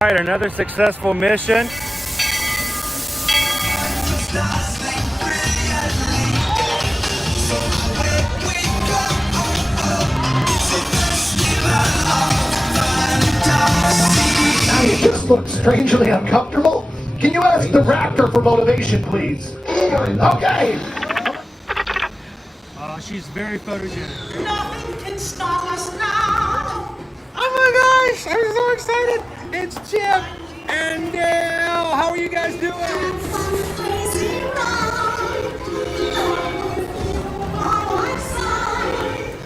All right, another successful mission. You just look strangely uncomfortable. Can you ask the raptor for motivation, please? Okay. She's very photogenic. Nothing can stop us now. Oh my gosh, I'm so excited. It's Chip and Dale. How are you guys doing?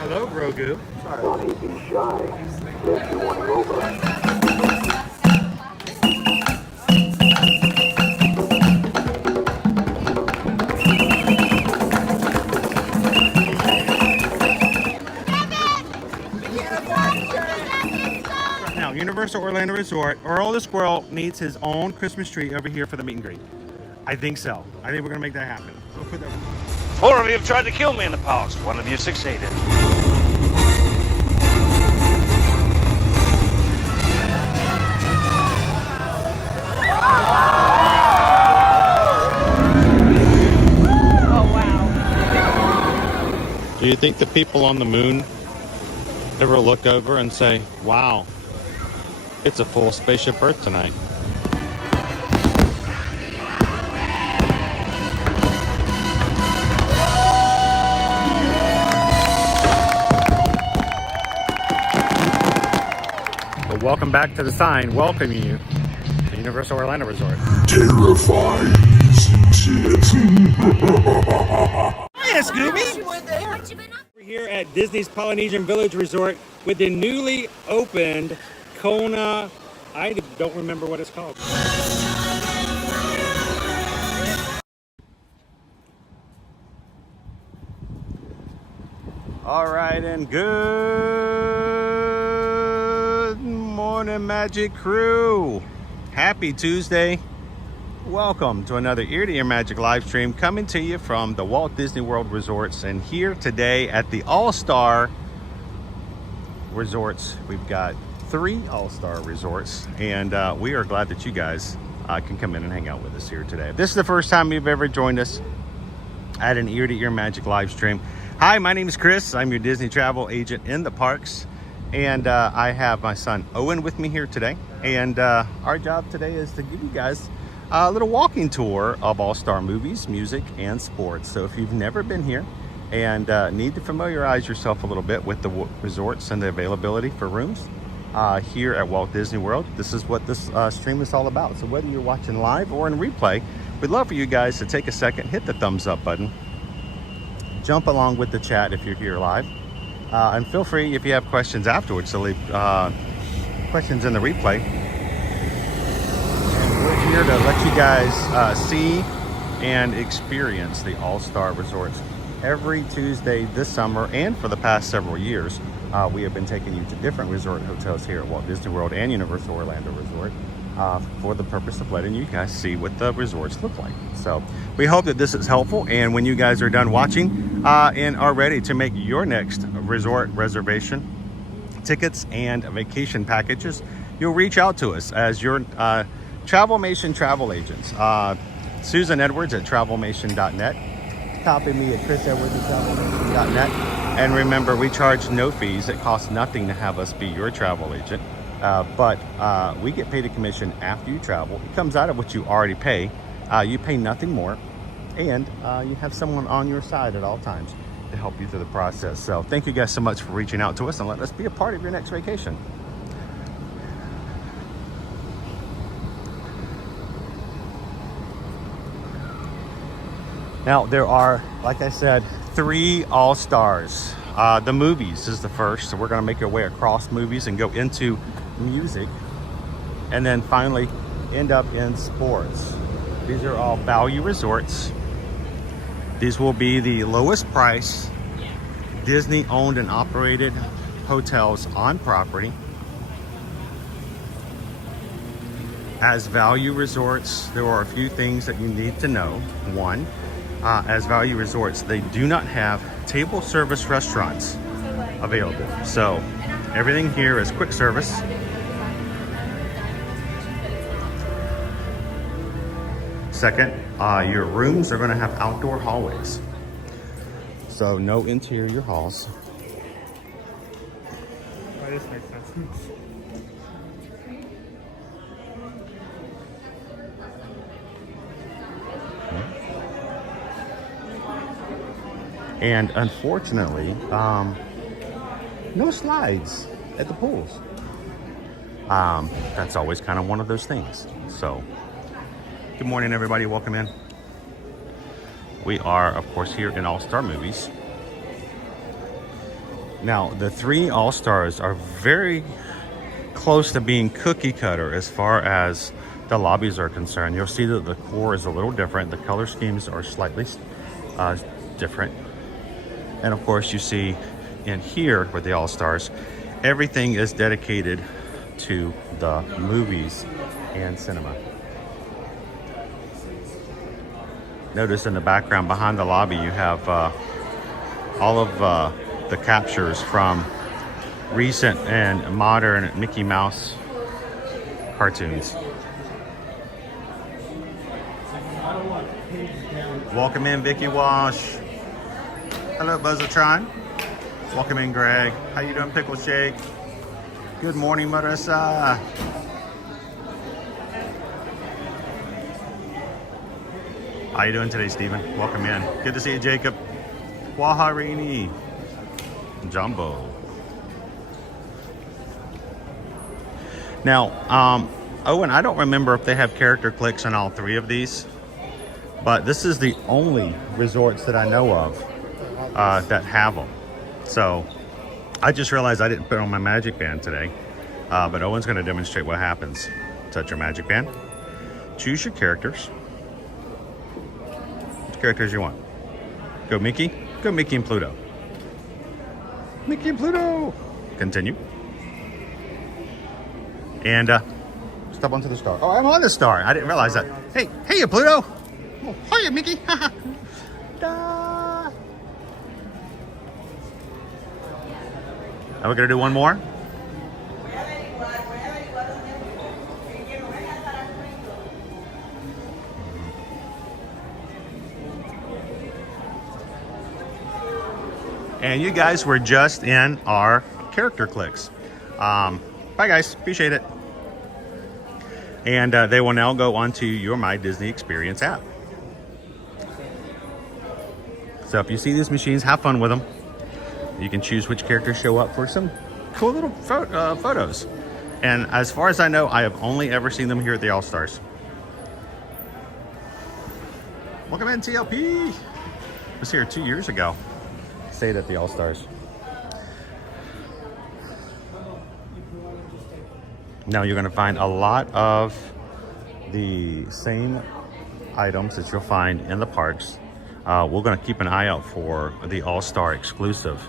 Hello, Grogu. Don't he be shy? Don't you want to over? Now, Universal Orlando Resort, Earl the Squirrel needs his own Christmas tree over here for the meet and greet. I think so. I think we're gonna make that happen. We'll put that. 4 of you have tried to kill me in the past. 1 of you succeeded. Do you think the people on the moon ever look over and say, wow, it's a full spaceship Earth tonight? But welcome back to the sign welcoming you to Universal Orlando Resort. Terrifying, isn't it? Hiya, Scooby! We're here at Disney's Polynesian Village Resort with the newly opened Kona. I don't remember what it's called. All right, and good morning, Magic Crew. Happy Tuesday. Welcome to another Ear to Ear Magic live stream coming to you from the Walt Disney World Resorts, and here today at the All-Star Resorts. We've got 3 All-Star Resorts, and we are glad that you guys can come in and hang out with us here today. If this is the first time you've ever joined us at an Ear to Ear Magic live stream, hi, my name is Chris. I'm your Disney travel agent in the parks, and I have my son Owen with me here today, and our job today is to give you guys a little walking tour of All-Star movies, music, and sports. So if you've never been here and need to familiarize yourself a little bit with the resorts and the availability for rooms here at Walt Disney World, this is what this stream is all about. So whether you're watching live or in replay, we'd love for you guys to take a second, hit the thumbs up button, jump along with the chat if you're here live, and feel free if you have questions afterwards to leave questions in the replay. We're here to let you guys see and experience the All-Star Resorts. Every Tuesday this summer and for the past several years, we have been taking you to different resort hotels here at Walt Disney World and Universal Orlando Resort for the purpose of letting you guys see what the resorts look like. So we hope that this is helpful, and when you guys are done watching and are ready to make your next resort reservation, tickets and vacation packages, you'll reach out to us as your Travelmation travel agents. Susan Edwards at travelmation.net. Copy me at chrisedwards at travelmation.net. And remember, we charge no fees. It costs nothing to have us be your travel agent. But we get paid a commission after you travel. It comes out of what you already pay. You pay nothing more. And you have someone on your side at all times to help you through the process. So thank you guys so much for reaching out to us and let us be a part of your next vacation. Now, there are, like I said, 3 All-Stars. The movies is the first, so we're going to make our way across movies and go into music, and then finally end up in sports. These are all value resorts. These will be the lowest price Disney owned and operated hotels on property. As value resorts, there are a few things that you need to know. One, as value resorts, they do not have table service restaurants available. So everything here is quick service. second, your rooms are going to have outdoor hallways. So no interior halls. Oh, this makes sense. And unfortunately, no slides at the pools. That's always kind of one of those things. So, good morning, everybody. Welcome in. We are, of course, here in All-Star Movies. Now, the three All-Stars are very close to being cookie cutter as far as the lobbies are concerned. You'll see that the core is a little different. The color schemes are slightly different. And of course, you see in here with the All-Stars, everything is dedicated to the movies and cinema. Notice in the background behind the lobby, you have all of the captures from recent and modern Mickey Mouse cartoons. Welcome in, Vicky Wash. Hello, Buzzatron. Welcome in, Greg. How you doing, Pickle Shake? Good morning, Marissa. How you doing today, Stephen? Welcome in. Good to see you, Jacob. Waharini. Jumbo. Now, Owen, I don't remember if they have character clicks on all three of these, but this is the only resorts that I know of that have them. So I just realized I didn't put on my magic band today, but Owen's going to demonstrate what happens. Touch your magic band. Choose your characters. Which characters you want? Go Mickey. Go Mickey and Pluto. Mickey and Pluto. Continue. And step onto the star. Oh, I'm on the star. I didn't realize that. Hey, hey, Pluto. Oh, hiya, Mickey. Da. Are we gonna do one more? And you guys were just in our character clicks. Bye guys, appreciate it. And they will now go onto your My Disney Experience app. So if you see these machines, have fun with them. You can choose which characters show up for some cool little photos. And as far as I know, I have only ever seen them here at the All-Stars. Welcome in, TLP. I was here 2 years ago. Stayed at the All-Stars. Now you're going to find a lot of the same items that you'll find in the parks. We're going to keep an eye out for the All-Star exclusive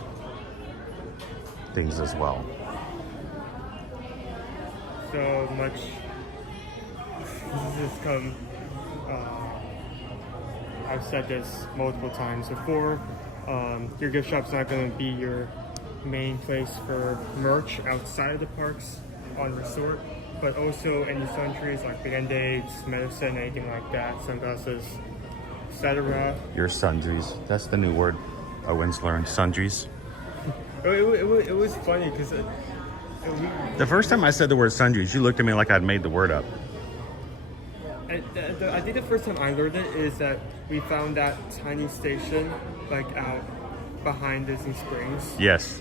things as well. So much. This has come. I've said this multiple times before. Your gift shop's not going to be your main place for merch outside of the parks on resort, but also any sundries like band-aids, medicine, anything like that, sunglasses, etc. Your sundries. That's the new word. Owen's learned sundries. It was funny because The first time I said the word sundries, you looked at me like I'd made the word up. I think the first time I learned it is that we found that tiny station like out behind Disney Springs. Yes.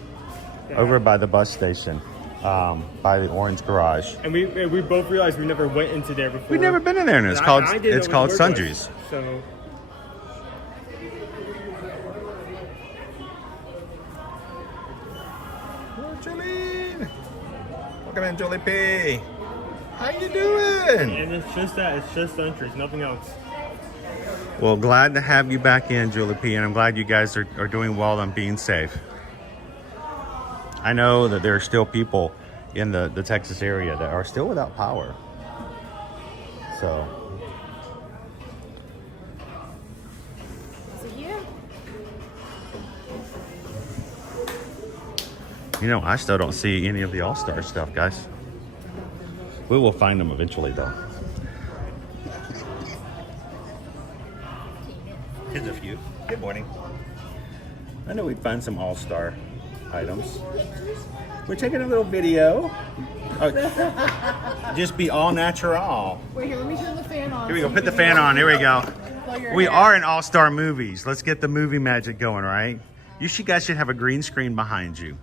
Over by the bus station, by the orange garage. And we both realized we never went into there before. We've never been in there, and it's called Sundries. Sundries. So. Oh, Jolene. Welcome in, Jolie P. How you doing? And it's just that. It's just Sundries, nothing else. Well, glad to have you back in, Julie P, and I'm glad you guys are doing well and being safe. I know that there are still people in the Texas area that are still without power. So. Is it here? You know, I still don't see any of the All-Star stuff, guys. We will find them eventually, though. Here's a few. Good morning. I know we'd find some all-star items. We're taking a little video. Just be all natural. Wait, here, let me turn the fan on. Here we go. Put the fan on. Here we go. Blow your We hair. are in all-star movies. Let's get the movie magic going, right? Guys should have a green screen behind you.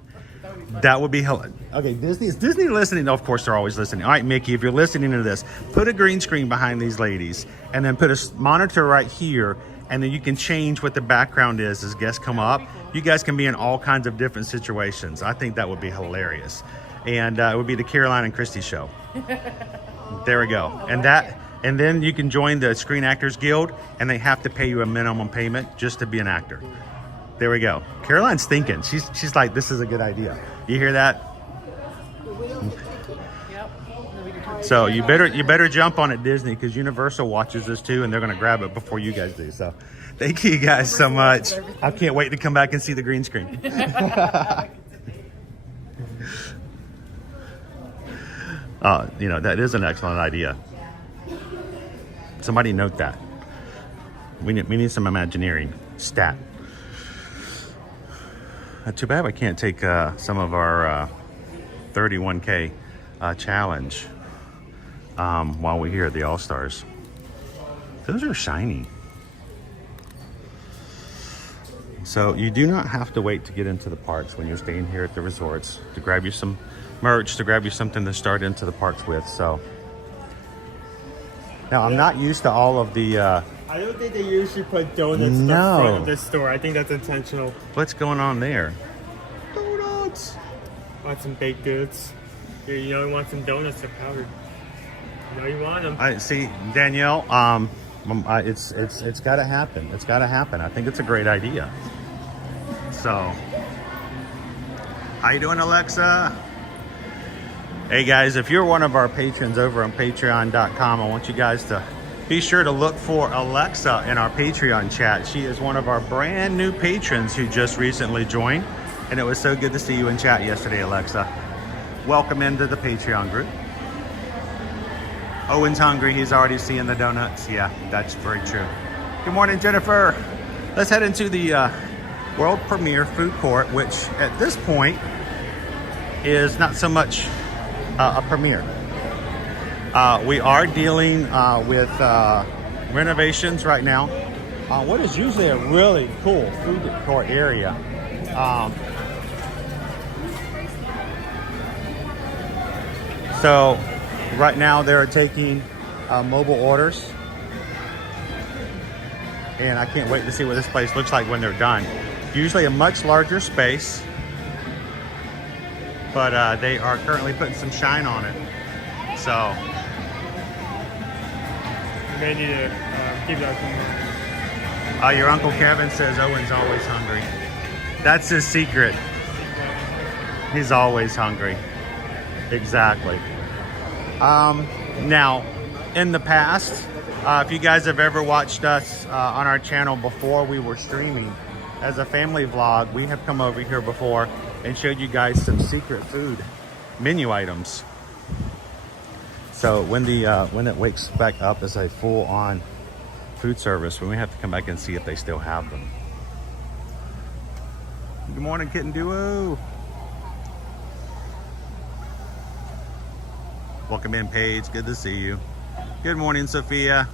That would be hilarious. Okay, is Disney listening? Of course, they're always listening. All right, Mickey, if you're listening to this, put a green screen behind these ladies, and then put a monitor right here, and then you can change what the background is as guests come up. You guys can be in all kinds of different situations. I think that would be hilarious, and it would be the Caroline and Christy show. There we go, and then you can join the Screen Actors Guild, and they have to pay you a minimum payment just to be an actor. There we go. Caroline's thinking. She's like, this is a good idea. You hear that? So you better jump on it, Disney, because Universal watches this too, and they're gonna grab it before you guys do. So thank you guys so much. I can't wait to come back and see the green screen. That is an excellent idea. Somebody note that. We need some Imagineering stat. Too bad I can't take some of our 31K challenge while we're here at the All-Stars. Those are shiny. So you do not have to wait to get into the parks when you're staying here at the resorts to grab you some merch, to grab you something to start into the parks with. So now I'm not used to all of the I don't think they usually put donuts in the front of this store. I think that's intentional. what's going on there? Donuts. Want some baked goods? You know you want some donuts, they're powdered. You know you want them. I see, Danielle. It's got to happen. It's got to happen. I think it's a great idea. So, how you doing, Alexa? Hey guys, if you're one of our patrons over on Patreon.com, I want you guys to be sure to look for Alexa in our Patreon chat. She is one of our brand new patrons who just recently joined, and it was so good to see you in chat yesterday, Alexa. Welcome into the Patreon group. Owen's hungry. He's already seeing the donuts. Yeah, that's very true. Good morning, Jennifer. Let's head into the world premiere food court, which at this point is not so much a premiere. We are dealing with renovations right now. What is usually a really cool food court area. So right now they're taking mobile orders, and I can't wait to see what this place looks like when they're done. Usually a much larger space, but they are currently putting some shine on it. So You may need to keep that. your Uncle Kevin says Owen's always hungry. That's his secret. He's always hungry. Exactly. Now, in the past, if you guys have ever watched us on our channel before we were streaming as a family vlog, we have come over here before and showed you guys some secret food menu items. So when it wakes back up as a full-on food service, we have to come back and see if they still have them. Good morning, Kitten Duo. Welcome in, Paige. Good to see you. Good morning, Sophia.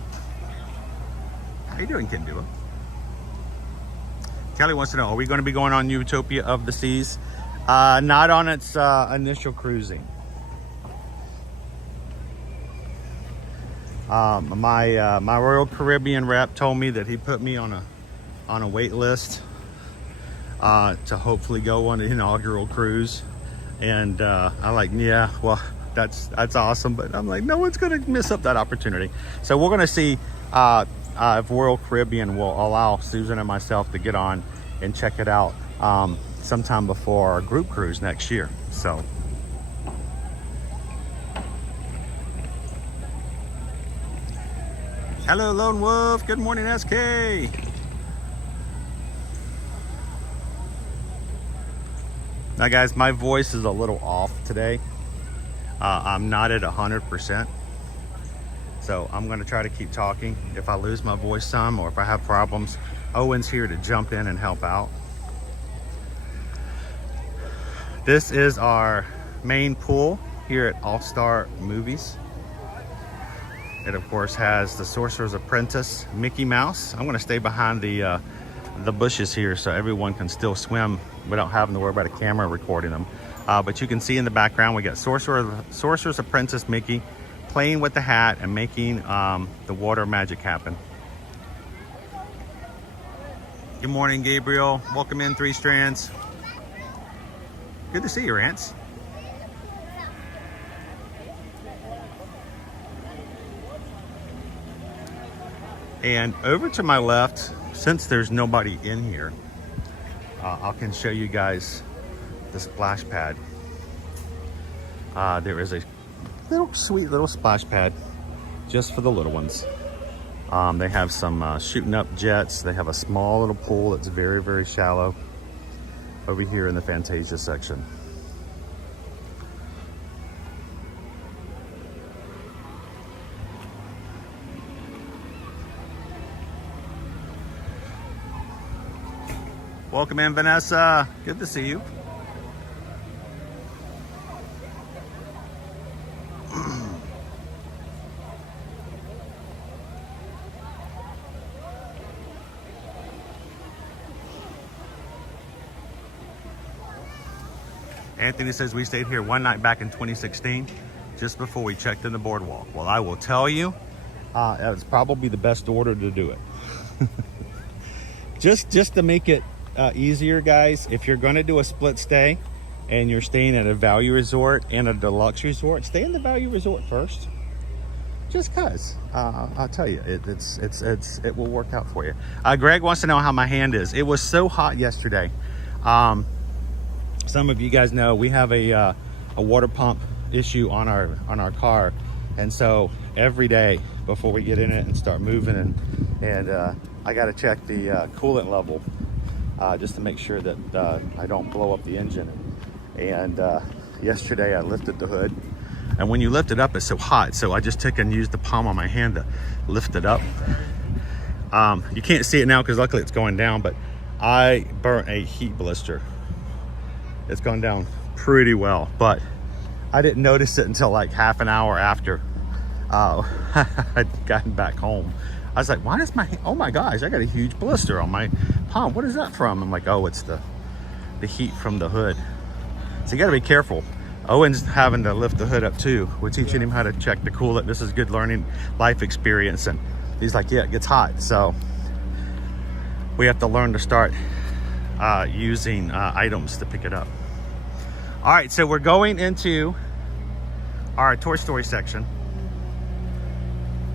How you doing, Kitten Duo? Kelly wants to know, are we going to be going on Utopia of the Seas? Not on its initial cruising. My Royal Caribbean rep told me that he put me on a wait list to hopefully go on the inaugural cruise, and I'm like, yeah, well, that's awesome, but I'm like, no one's gonna miss up that opportunity. So we're gonna see if Royal Caribbean will allow Susan and myself to get on and check it out sometime before our group cruise next year. So hello, Lone Wolf. Good morning, SK. Now guys, my voice is a little off today. I'm not at 100%. So I'm gonna try to keep talking. If I lose my voice some, or if I have problems, Owen's here to jump in and help out. This is our main pool here at All Star Movies. It of course has the Sorcerer's Apprentice Mickey Mouse. I'm gonna stay behind the bushes here so everyone can still swim without having to worry about a camera recording them. But you can see in the background we got Sorcerer's Apprentice Mickey playing with the hat and making the water magic happen. Good morning, Gabriel. Welcome in, Three Strands. Good to see you, Rance. And over to my left, since there's nobody in here, I can show you guys the splash pad. There is a sweet little splash pad just for the little ones. They have some shooting up jets. They have a small little pool that's very, very shallow over here in the Fantasia section. Welcome in, Vanessa. Good to see you. Anthony says we stayed here one night back in 2016, just before we checked in the boardwalk. Well, I will tell you, it's probably the best order to do it. just to make it easier, guys, if you're going to do a split stay and you're staying at a value resort and a deluxe resort, stay in the value resort first. Just cause I'll tell you, it will work out for you. Greg wants to know how my hand is. It was so hot yesterday. Some of you guys know we have a water pump issue on our car, and so every day before we get in it and start moving, and I got to check the coolant level just to make sure that I don't blow up the engine. And yesterday I lifted the hood, and when you lift it up, it's so hot, so I just took and used the palm of my hand to lift it up. You can't see it now because luckily it's going down, but I burnt a heat blister. It's gone down pretty well, but I didn't notice it until like half an hour after I'd gotten back home. I was like, why is oh my gosh, I got a huge blister on my palm. What is that from? I'm like, oh, it's the heat from the hood. So you gotta be careful. Owen's having to lift the hood up too. We're teaching him how to check the coolant. This is good learning life experience. And he's like, yeah, it gets hot. So we have to learn to start using items to pick it up. All right, so we're going into our Toy Story section.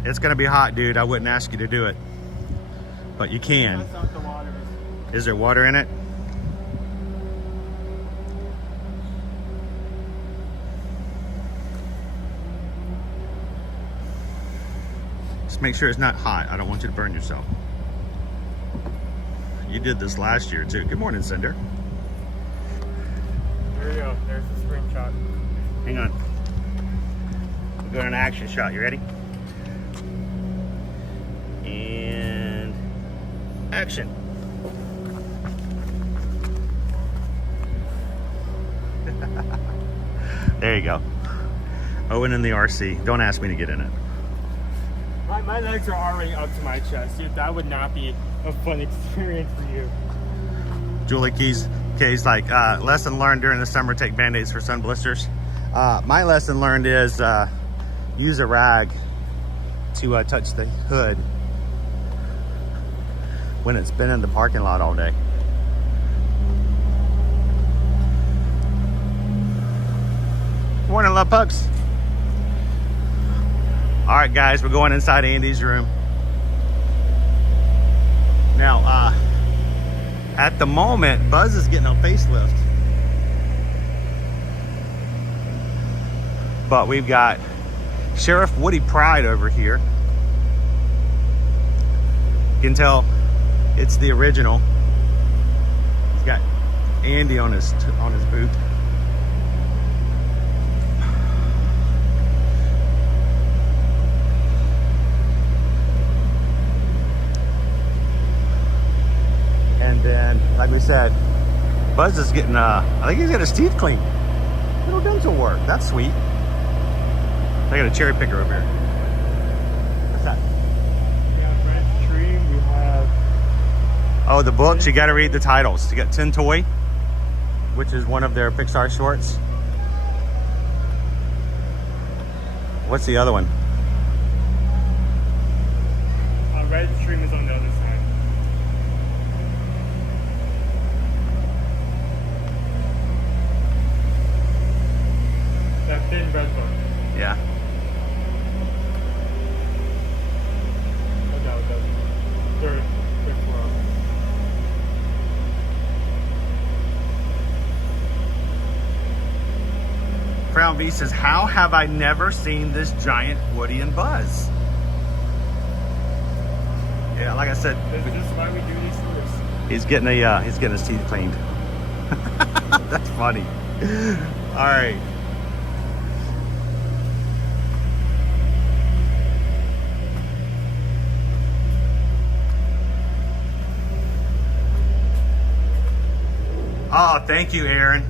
It's gonna be hot, dude. I wouldn't ask you to do it, but you can. Is there water in it? Just make sure it's not hot. I don't want you to burn yourself. You did this last year too. Good morning, Cinder. There we go. There's the screenshot. Hang on. We're doing an action shot. You ready? And action. There you go. Owen in the RC. Don't ask me to get in it. My legs are already up to my chest. Dude, that would not be a fun experience for you. Julie K's like, lesson learned during the summer, take Band-Aids for sun blisters. My lesson learned is use a rag to touch the hood when it's been in the parking lot all day. Morning, love pugs. All right, guys, we're going inside Andy's room. Now, at the moment, Buzz is getting a facelift. But we've got Sheriff Woody Pride over here. You can tell it's the original. He's got Andy on his boot. like we said, Buzz is getting, I think he's got his teeth cleaned. Little dental work. That's sweet. I got a cherry picker over here. What's that? We have Livestream. We have. Oh, the books. You got to read the titles. You got Tin Toy, which is one of their Pixar shorts. What's the other one? Livestream is on the other side. That thin red book. Yeah. Oh, no, third floor. Crown V says, how have I never seen this giant Woody and Buzz? Yeah, like I said, This is why we do these tours. he's getting his teeth cleaned. That's funny. All right. Oh, thank you, Aaron.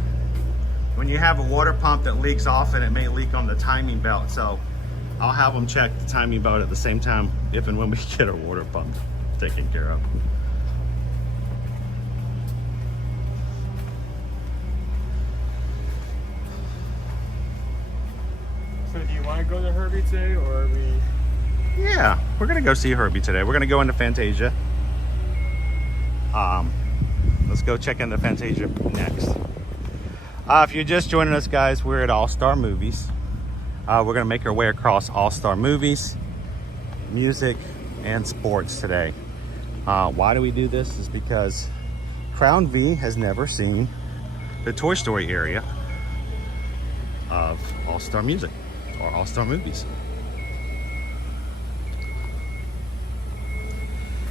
When you have a water pump that leaks often, it may leak on the timing belt, so I'll have them check the timing belt at the same time if and when we get our water pump taken care of. So do you want to go to Herbie today, or are we? Yeah, we're gonna go see Herbie today. We're gonna go into Fantasia. Let's go check into Fantasia next. If you're just joining us, guys, we're at All Star Movies. We're gonna make our way across All Star Movies, music, and sports today. Why do we do this? Is because Crown V has never seen the Toy Story area of All Star Music or All Star Movies.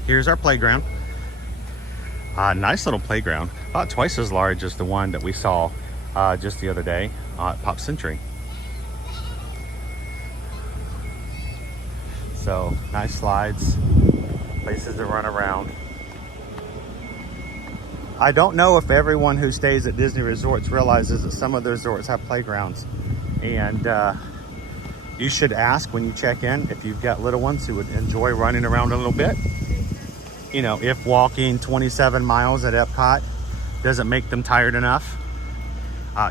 Here's our playground. Nice little playground, about twice as large as the one that we saw just the other day at Pop Century. So nice slides, places to run around. I don't know if everyone who stays at Disney resorts realizes that some of the resorts have playgrounds, and you should ask when you check in if you've got little ones who would enjoy running around a little bit. You know, if walking 27 miles at Epcot doesn't make them tired enough,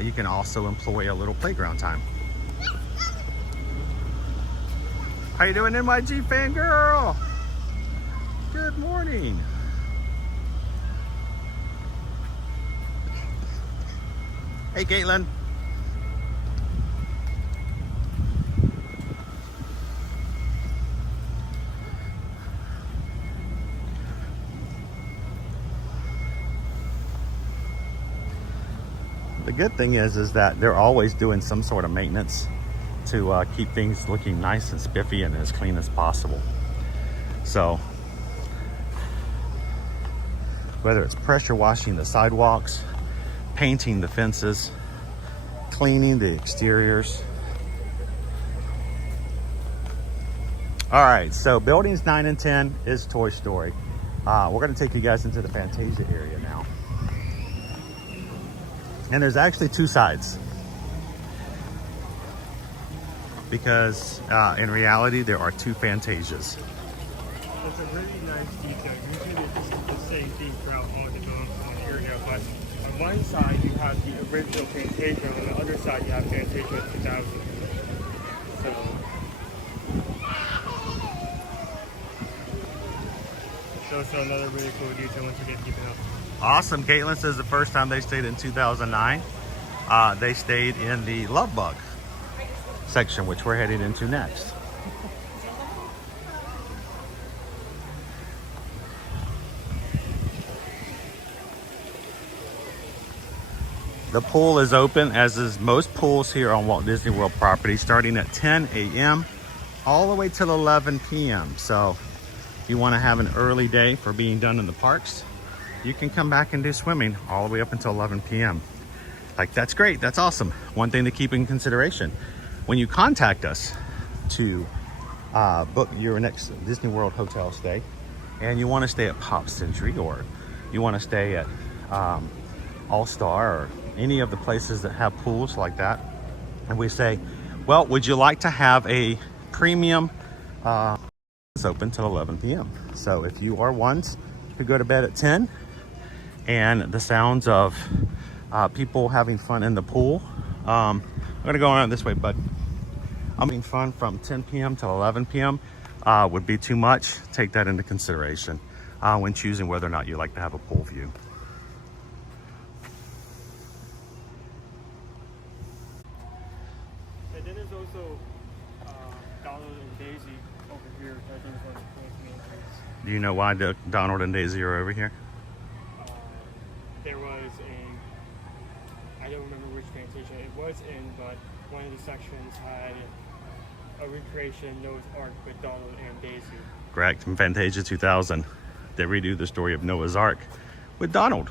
you can also employ a little playground time. How you doing, NYG fangirl? Good morning. Hey, Caitlin. The good thing is that they're always doing some sort of maintenance to keep things looking nice and spiffy and as clean as possible. So whether it's pressure washing the sidewalks, painting the fences, cleaning the exteriors. All right, so buildings 9 and 10 is Toy Story. We're going to take you guys into the Fantasia area now. And there's actually two sides, because in reality there are two Fantasias. It's a really nice detail. Usually it's the same thing throughout all the area, but on one side you have the original Fantasia, on the other side you have Fantasia 2000. So shows another really cool detail once you get keeping up. Awesome. Caitlin says the first time they stayed in 2009, they stayed in the Love Bug section, which we're heading into next. The pool is open, as is most pools here on Walt Disney World property, starting at 10 a.m. all the way till 11 p.m. So if you want to have an early day for being done in the parks, you can come back and do swimming all the way up until 11 p.m. Like, that's great. That's awesome. One thing to keep in consideration, when you contact us to book your next Disney World hotel stay, and you want to stay at Pop Century, or you want to stay at All-Star or any of the places that have pools like that, and we say, well, would you like to have a premium? It's open till 11 p.m. So if you are ones who go to bed at 10 and the sounds of people having fun in the pool, I'm gonna go around this way, but I'm having fun from 10 p.m. till 11 p.m. Would be too much. Take that into consideration when choosing whether or not you like to have a pool view. And then there's also Donald and Daisy over here. I think is one of the coolest main things. Do you know why Donald and Daisy are over here? There was I don't remember which Fantasia it was in, but one of the sections had a recreation Noah's Ark with Donald and Daisy. Correct. From Fantasia 2000, they redo the story of Noah's Ark with Donald.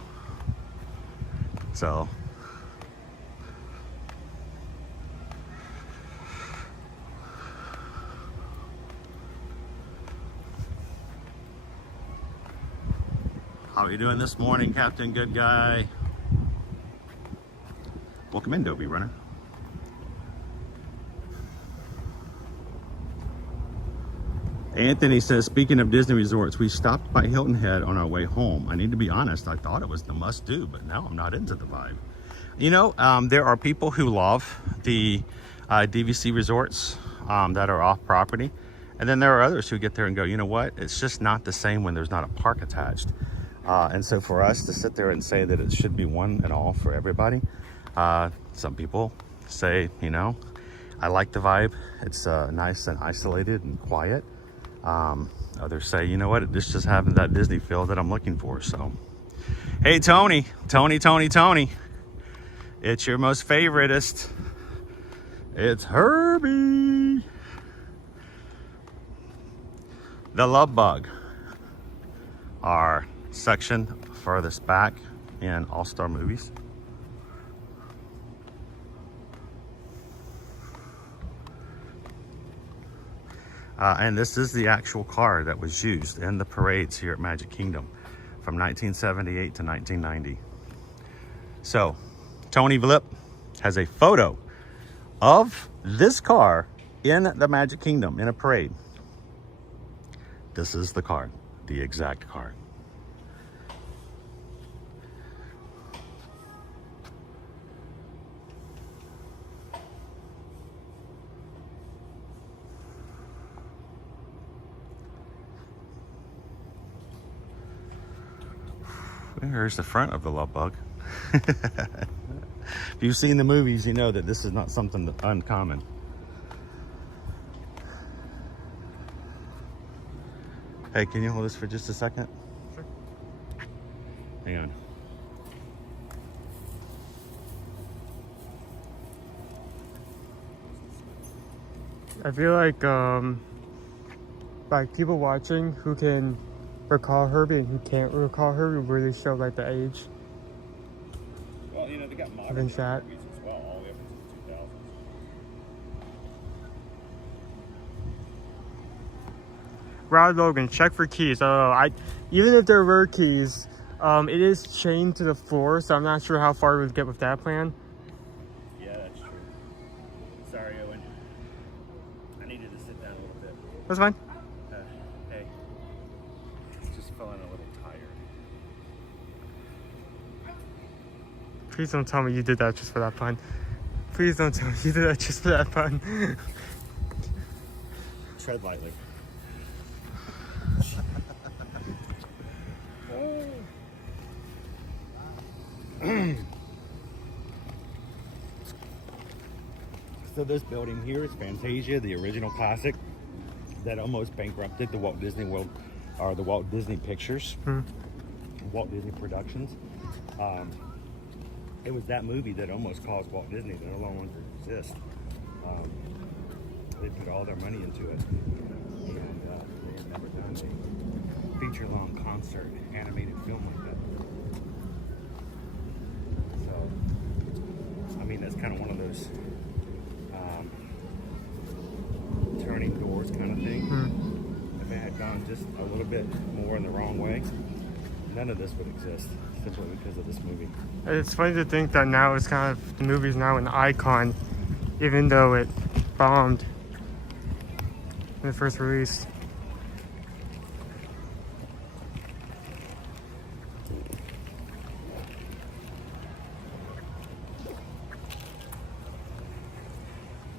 So how are you doing this morning, Captain Good Guy? Welcome in, Dobie Runner. Anthony says, speaking of Disney resorts, we stopped by Hilton Head on our way home. I need to be honest, I thought it was the must-do, but now I'm not into the vibe. You know, there are people who love the DVC resorts that are off property. And then there are others who get there and go, you know what? It's just not the same when there's not a park attached. And so for us to sit there and say that it should be one and all for everybody, some people say, you know, I like the vibe. It's nice and isolated and quiet. Others say, you know what, this just having that Disney feel that I'm looking for. So, hey, Tony, it's your most favoritist. It's Herbie. The Love Bug, our section furthest back in All-Star Movies. And this is the actual car that was used in the parades here at Magic Kingdom from 1978 to 1990. So, Tony Vlip has a photo of this car in the Magic Kingdom in a parade. This is the car, the exact car. Here's the front of the Love Bug. If you've seen the movies, you know that this is not something uncommon. Hey, can you hold this for just a second? Sure. Hang on. I feel like people watching who can recall Herbie and who can't recall Herbie really show like the age. Well, you know, they got modern Vince that. movies as well, all the way up to the 2000s. Rod Logan, check for keys. Even if there were keys, it is chained to the floor, so I'm not sure how far we would get with that plan. Yeah, that's true. Sorry, Owen. I needed to sit down a little bit. That's fine. Hey, just feeling a little tired. Please don't tell me you did that just for that pun. Please don't tell me you did that just for that pun. Tread lightly. So this building here is Fantasia, the original classic that almost bankrupted the Walt Disney World, or the Walt Disney Pictures, Walt Disney Productions. It was that movie that almost caused Walt Disney to no longer exist. They put all their money into it, and they had never done a feature-long concert animated film like that. So, I mean, that's kind of one of those turning doors kind of thing. If it had gone just a little bit more in the wrong way, none of this would exist simply because of this movie. It's funny to think that now it's kind of, the movie's now an icon, even though it bombed in the first release.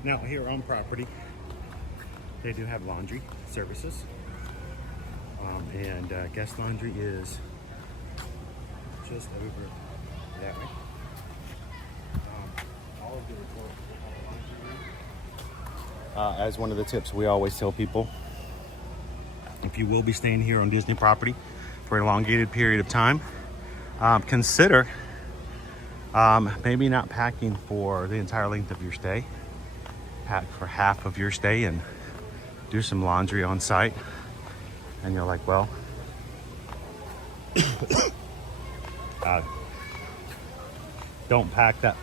Now here on property, they do have laundry services, and guest laundry is just over that way. All of the report. As one of the tips we always tell people, if you will be staying here on Disney property for an elongated period of time, consider maybe not packing for the entire length of your stay. Pack for half of your stay and do some laundry on site. And you're like, well, don't pack that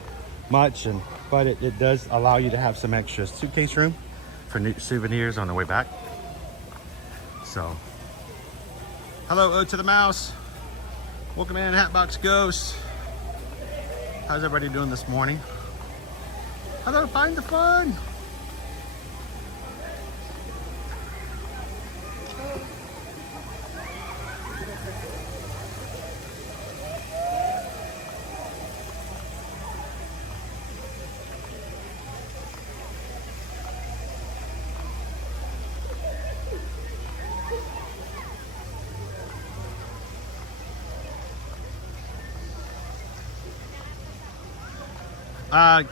much, but it does allow you to have some extra suitcase room for new souvenirs on the way back. So, hello, Ode to the Mouse. Welcome in, Hatbox Ghost. How's everybody doing this morning? Hello, Find the Fun.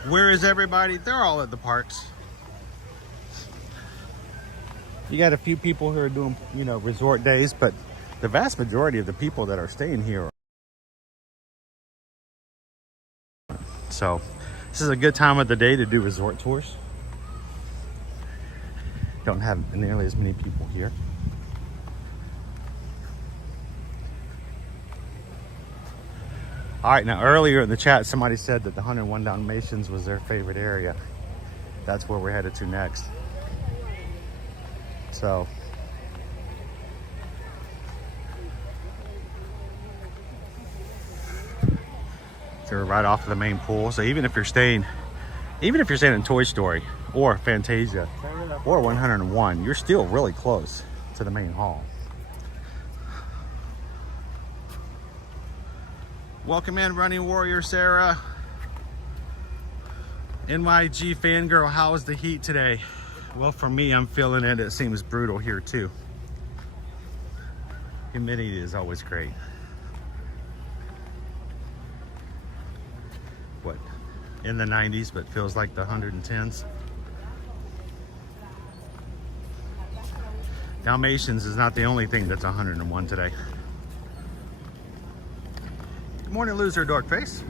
Where is everybody? They're all at the parks. You got a few people who are doing, resort days, but the vast majority of the people that are staying here. So this is a good time of the day to do resort tours. Don't have nearly as many people here. All right, now earlier in the chat, somebody said that the 101 Dalmatians was their favorite area. That's where we're headed to next. So, we're right off of the main pool. So even if you're staying in Toy Story or Fantasia or 101, you're still really close to the main hall. Welcome in, Running Warrior Sarah. NYG Fangirl, how is the heat today? Well, for me, I'm feeling it. It seems brutal here too. Humidity is always great. What, in the 90s, but feels like the 110s. Dalmatians is not the only thing that's 101 today. Good morning, loser, dork face.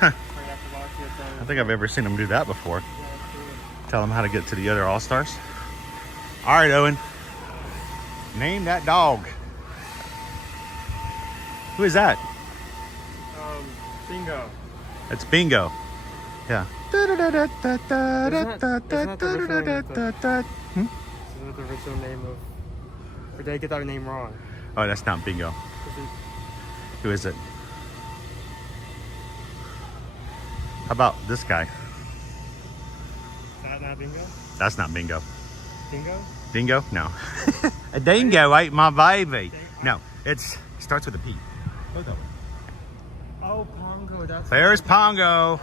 I think I've ever seen them do that before. Tell them how to get to the other All-Stars. All right, Owen. Name that dog. Who is that? Bingo. That's Bingo. Yeah. Isn't that the original name of... Or did I get that name wrong? Oh, that's not Bingo. Who is it? How about this guy? Is that not Bingo? That's not Bingo. Bingo? Bingo? No. A dingo ate my baby. No, it starts with a P. Both of them. Oh, Pongo. That's... There's Pongo.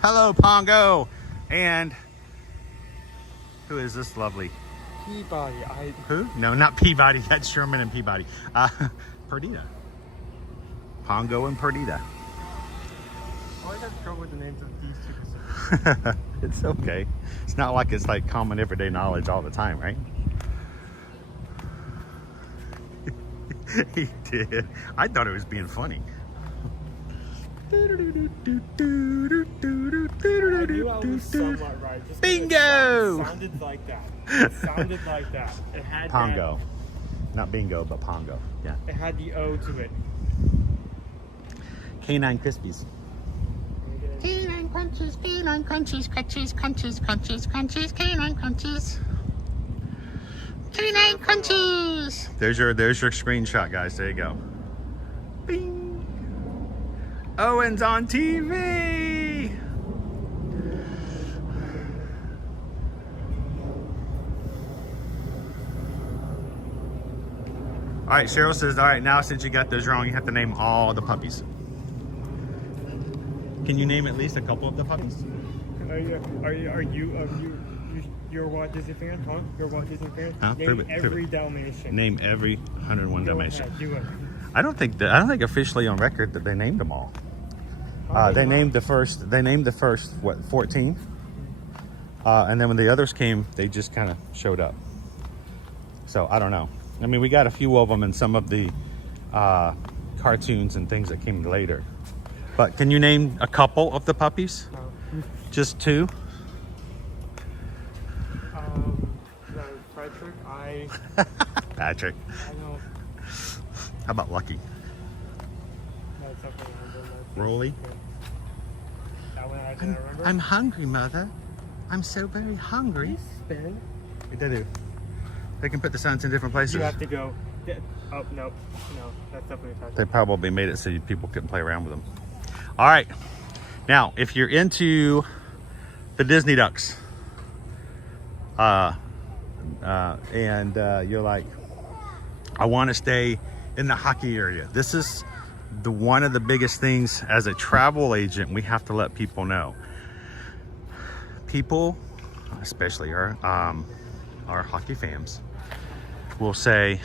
Hello, Pongo. And who is this lovely? Peabody. Who? No, not Peabody. That's Sherman and Peabody. Perdita. Pongo and Perdita. I always have trouble with the names of these two. It's okay. It's not like it's like common everyday knowledge all the time, right? He did. I thought it was being funny. I knew I was somewhat right. Just Bingo! It sounded like that. It sounded like that. It had Pongo. That. Not bingo, but pongo. Yeah. It had the O to it. Canine Krispies. Canine crunches, canine crunches, crunches, crunches, crunches, crunches, canine crunches. Canine crunches. There's your screenshot, guys. There you go. Bing. Owen's on TV. All right, Cheryl says, all right, now since you got those wrong, you have to name all the puppies. Can you name at least a couple of the puppies? You're a Walt Disney fan, huh? You're a Walt Disney fan? Huh? Name every Dalmatian. Name every 101 Go Dalmatian. ahead, do it. I don't think officially on record that they named them all. They named the first. What, 14? And then when the others came, they just kind of showed up. So I don't know. I mean, we got a few of them in some of the cartoons and things that came later. But can you name a couple of the puppies? No. Just two? Patrick, Patrick. I know. How about Lucky? That's something I don't know. Rolly? That one I don't remember. I'm hungry, Mother. I'm so very hungry. Spin. They do. They can put the signs in different places. You have to go. Oh, no. No, that's definitely Patrick. They probably made it so people couldn't play around with them. All right. Now, if you're into the Disney ducks, and you're like, I want to stay in the hockey area. This is one of the biggest things as a travel agent we have to let people know. People, especially our hockey fans, will say,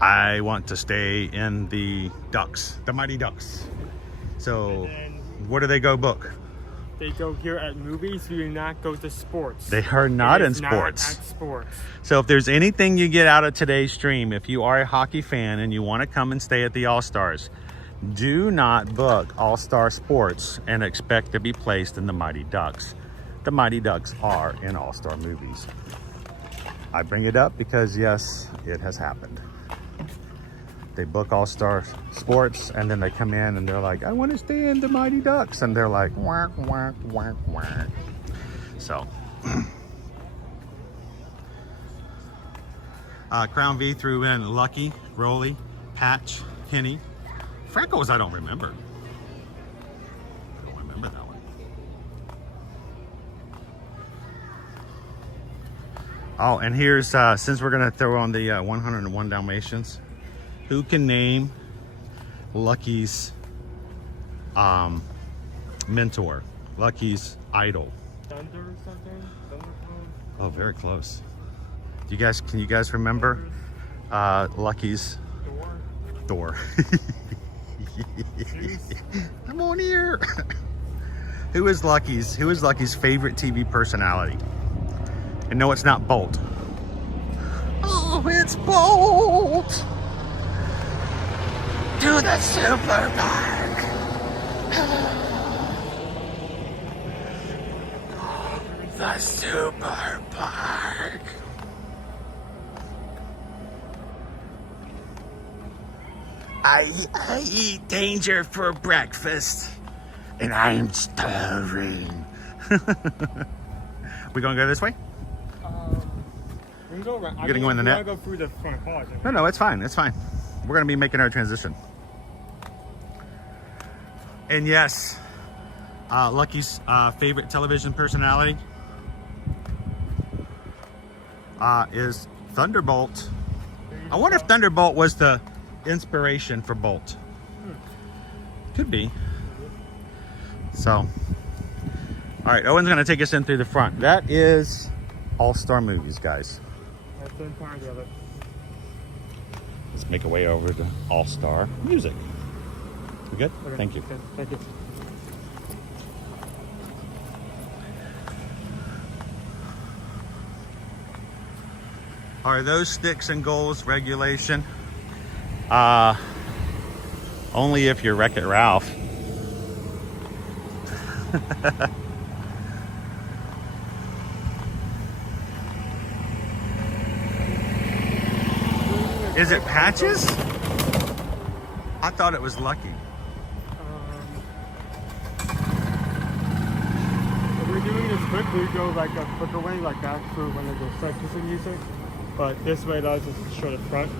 I want to stay in the Ducks, the Mighty Ducks. So where do they go book? They go here at movies. We do not go to sports. They are not in Not sports. at sports. So if there's anything you get out of today's stream, if you are a hockey fan and you want to come and stay at the All-Stars, do not book All-Star Sports and expect to be placed in the Mighty Ducks. The Mighty Ducks are in All-Star movies. I bring it up because, yes, it has happened. They book All-Star Sports and then they come in and they're like, I want to stay in the Mighty Ducks. And they're like, whack, whack, whack, whack. So, Crown V threw in Lucky, Rolly, Patch, Kenny. Freckles, I don't remember. I don't remember that one. Oh, and here's, since we're going to throw on the 101 Dalmatians, who can name Lucky's mentor, Lucky's idol? Thunder or something? Oh, very close. Can you guys remember Lucky's Thor? Come on here. Who is Lucky's favorite TV personality? And no, it's not Bolt. Oh, it's Bolt. To the super park. The super park. I eat danger for breakfast, and I'm starving. We gonna go this way? We can go around. You're gonna go in the net? I go through the front hall. No, it's fine. It's fine. We're gonna be making our transition. And yes, Lucky's favorite television personality is Thunderbolt. I wonder if Thunderbolt was the inspiration for Bolt. Could be. So, all right, Owen's gonna take us in through the front. That is All-Star Movies, guys. That's the entirety of it. Let's make our way over to All-Star Music. We good? Okay. Thank you. Okay. Thank you. Are those sticks and goals regulation? Only if you're Wreck-It Ralph. Is it Patches? I thought it was Lucky. If we're doing this quick, we go like a quicker way, like that for when they go sections of music. But this way allows us to show the front.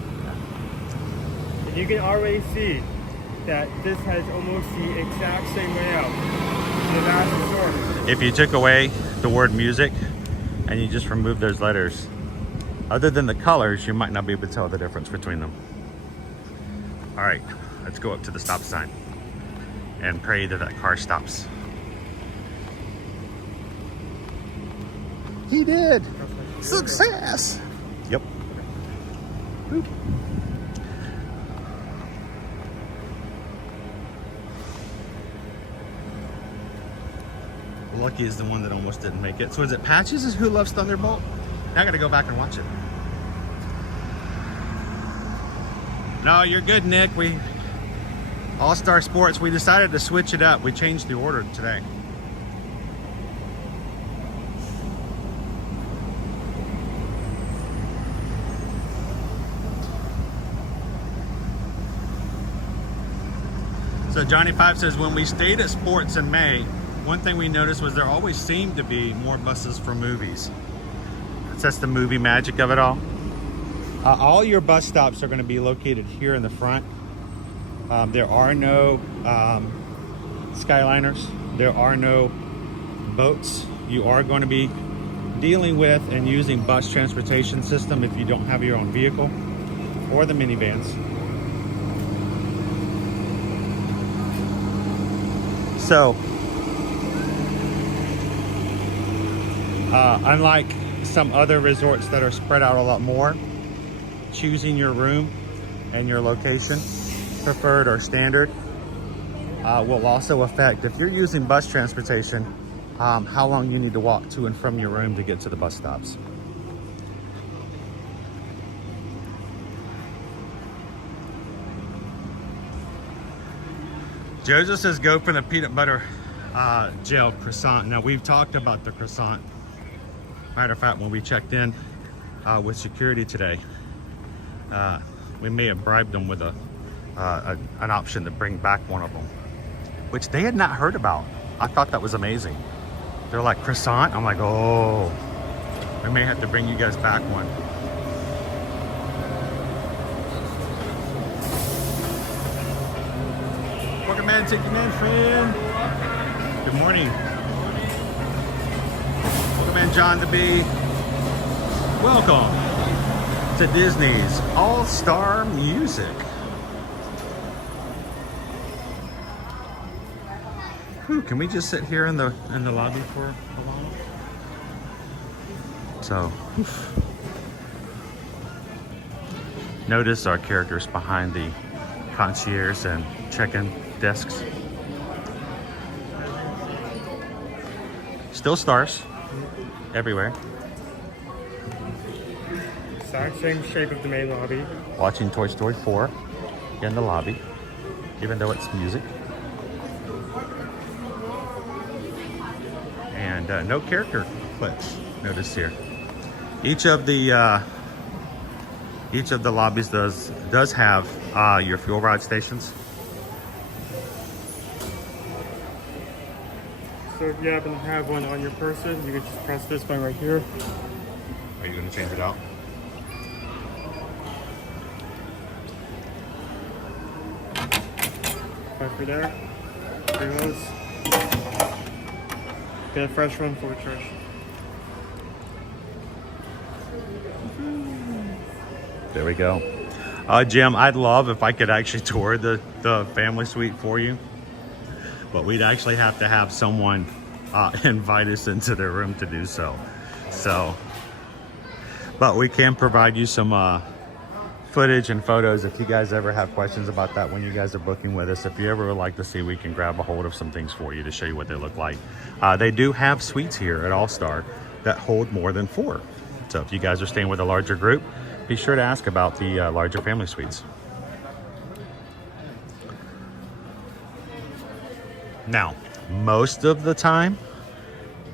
And you can already see that this has almost the exact same layout as the last resort. If you took away the word music and you just removed those letters, other than the colors, you might not be able to tell the difference between them. All right, let's go up to the stop sign and pray that that car stops. He did. Success. Yep. Boop. Lucky is the one that almost didn't make it. So is it Patches is Who Loves Thunderbolt? Now I gotta go back and watch it. No, you're good, Nick. All-Star Sports, we decided to switch it up. We changed the order today. So Johnny Five says, when we stayed at Sports in May, one thing we noticed was there always seemed to be more buses for movies. That's the movie magic of it all. All your bus stops are going to be located here in the front. There are no Skyliners. There are no boats. You are going to be dealing with and using bus transportation system if you don't have your own vehicle, or the minivans. So, unlike some other resorts that are spread out a lot more, choosing your room and your location, preferred or standard, will also affect, if you're using bus transportation, how long you need to walk to and from your room to get to the bus stops. Joseph says go for the peanut butter gel croissant. Now we've talked about the croissant. Matter of fact, when we checked in with security today, we may have bribed them with an option to bring back one of them, which they had not heard about. I thought that was amazing. They're like, croissant? I'm like, oh, we may have to bring you guys back one. Welcome, man. Take your man, friend. Good morning. Welcome, man, John the Bee. Welcome to Disney's All-Star Music. Whew, can we just sit here in the lobby for a while? So, notice our characters behind the concierge and check-in desks. Still stars everywhere. Exact same shape of the main lobby. Watching Toy Story 4 in the lobby, even though it's music. And no character clips noticed here. Each of the lobbies does have your fuel rod stations. So if you happen to have one on your person, you can just press this button right here. Are you going to change it out? Right for there. There it goes. Get a fresh one for charge. There we go. Jim, I'd love if I could actually tour the family suite for you, but we'd actually have to have someone invite us into their room to do so. But we can provide you some footage and photos if you guys ever have questions about that when you guys are booking with us. If you ever would like to see, we can grab a hold of some things for you to show you what they look like. They do have suites here at All-Star that hold more than 4. So if you guys are staying with a larger group, be sure to ask about the larger family suites. Now, most of the time,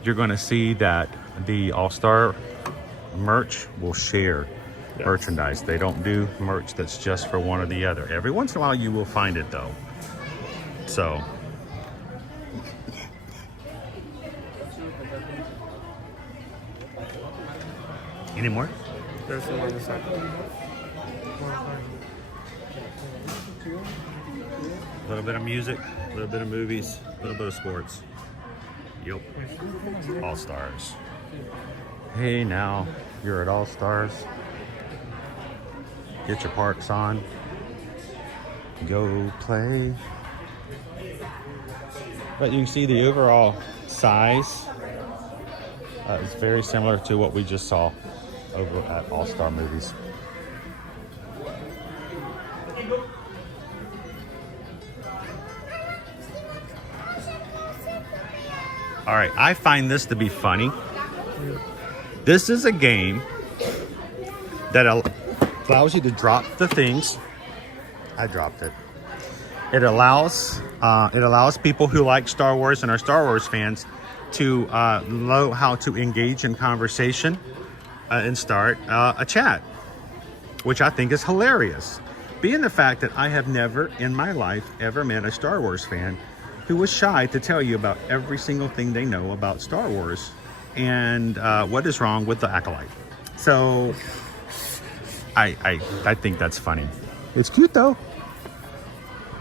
you're going to see that the All-Star merch will share merchandise. They don't do merch that's just for one or the other. Every once in a while you will find it though. So any more? There's some on the side. A little bit of music, a little bit of movies, a little bit of sports. Yep. All Stars. Hey, now you're at All Stars. Get your parks on. Go play. But you can see the overall size is very similar to what we just saw over at All Star Movies. All right, I find this to be funny. This is a game that allows you to drop the things. I dropped it. It allows people who like Star Wars and are Star Wars fans to know how to engage in conversation and start a chat, which I think is hilarious. Being the fact that I have never in my life ever met a Star Wars fan who was shy to tell you about every single thing they know about Star Wars and what is wrong with the Acolyte. So I think that's funny. It's cute though.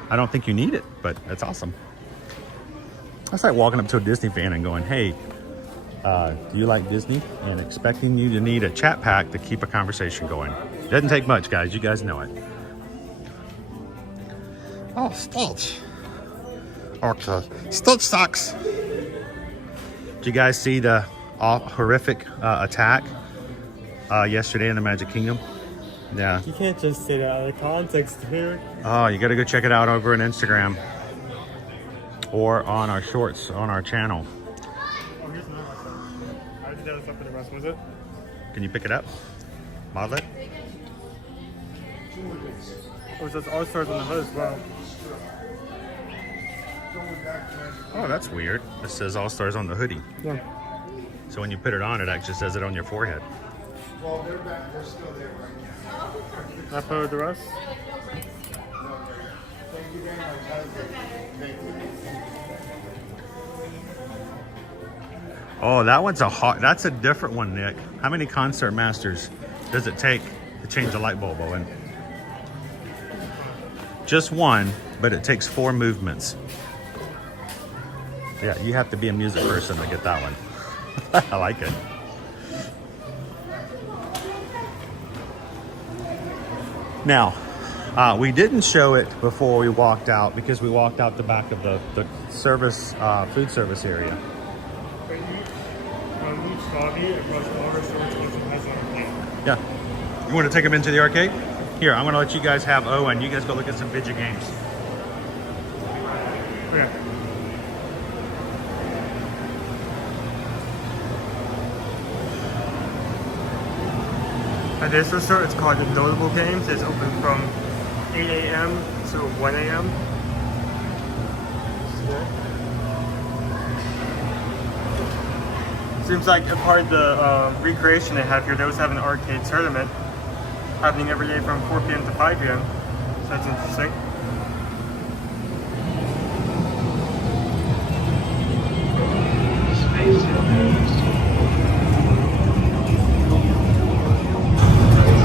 I don't think you need it, but that's awesome. That's like walking up to a Disney fan and going, hey, do you like Disney? And expecting you to need a chat pack to keep a conversation going. Doesn't take much, guys. You guys know it. Oh, Stitch. Okay. Stitch sucks. Did you guys see the horrific attack yesterday in the Magic Kingdom? Yeah. You can't just say that out of context, dude. Oh, you got to go check it out over on Instagram or on our shorts on our channel. Oh, here's another one. I did that up for the rest, was it? Can you pick it up? Model it? Oh, it says All Stars on the hood as well. Oh, that's weird. It says All Stars on the hoodie. Yeah. So when you put it on, it actually says it on your forehead. Well, they're back. They're still there right now. Can I put the rest? Thank you very much. Have a great day. Thank you. Oh, that one's that's a different one, Nick. How many concert masters does it take to change a light bulb, Owen? Just one, but it takes 4 movements. Yeah, you have to be a music person to get that one. I like it. Now, we didn't show it before we walked out because we walked out the back of the service, food service area. Each lobby across all resorts also has an arcade. Yeah. You want to take them into the arcade? Here, I'm going to let you guys have Owen. You guys go look at some video games. Yeah. At this resort, it's called the Notable Games. It's open from 8 a.m. to 1 a.m. Seems like a part of the recreation they have here, they also have an arcade tournament happening every day from 4 p.m. to 5 p.m. So that's interesting.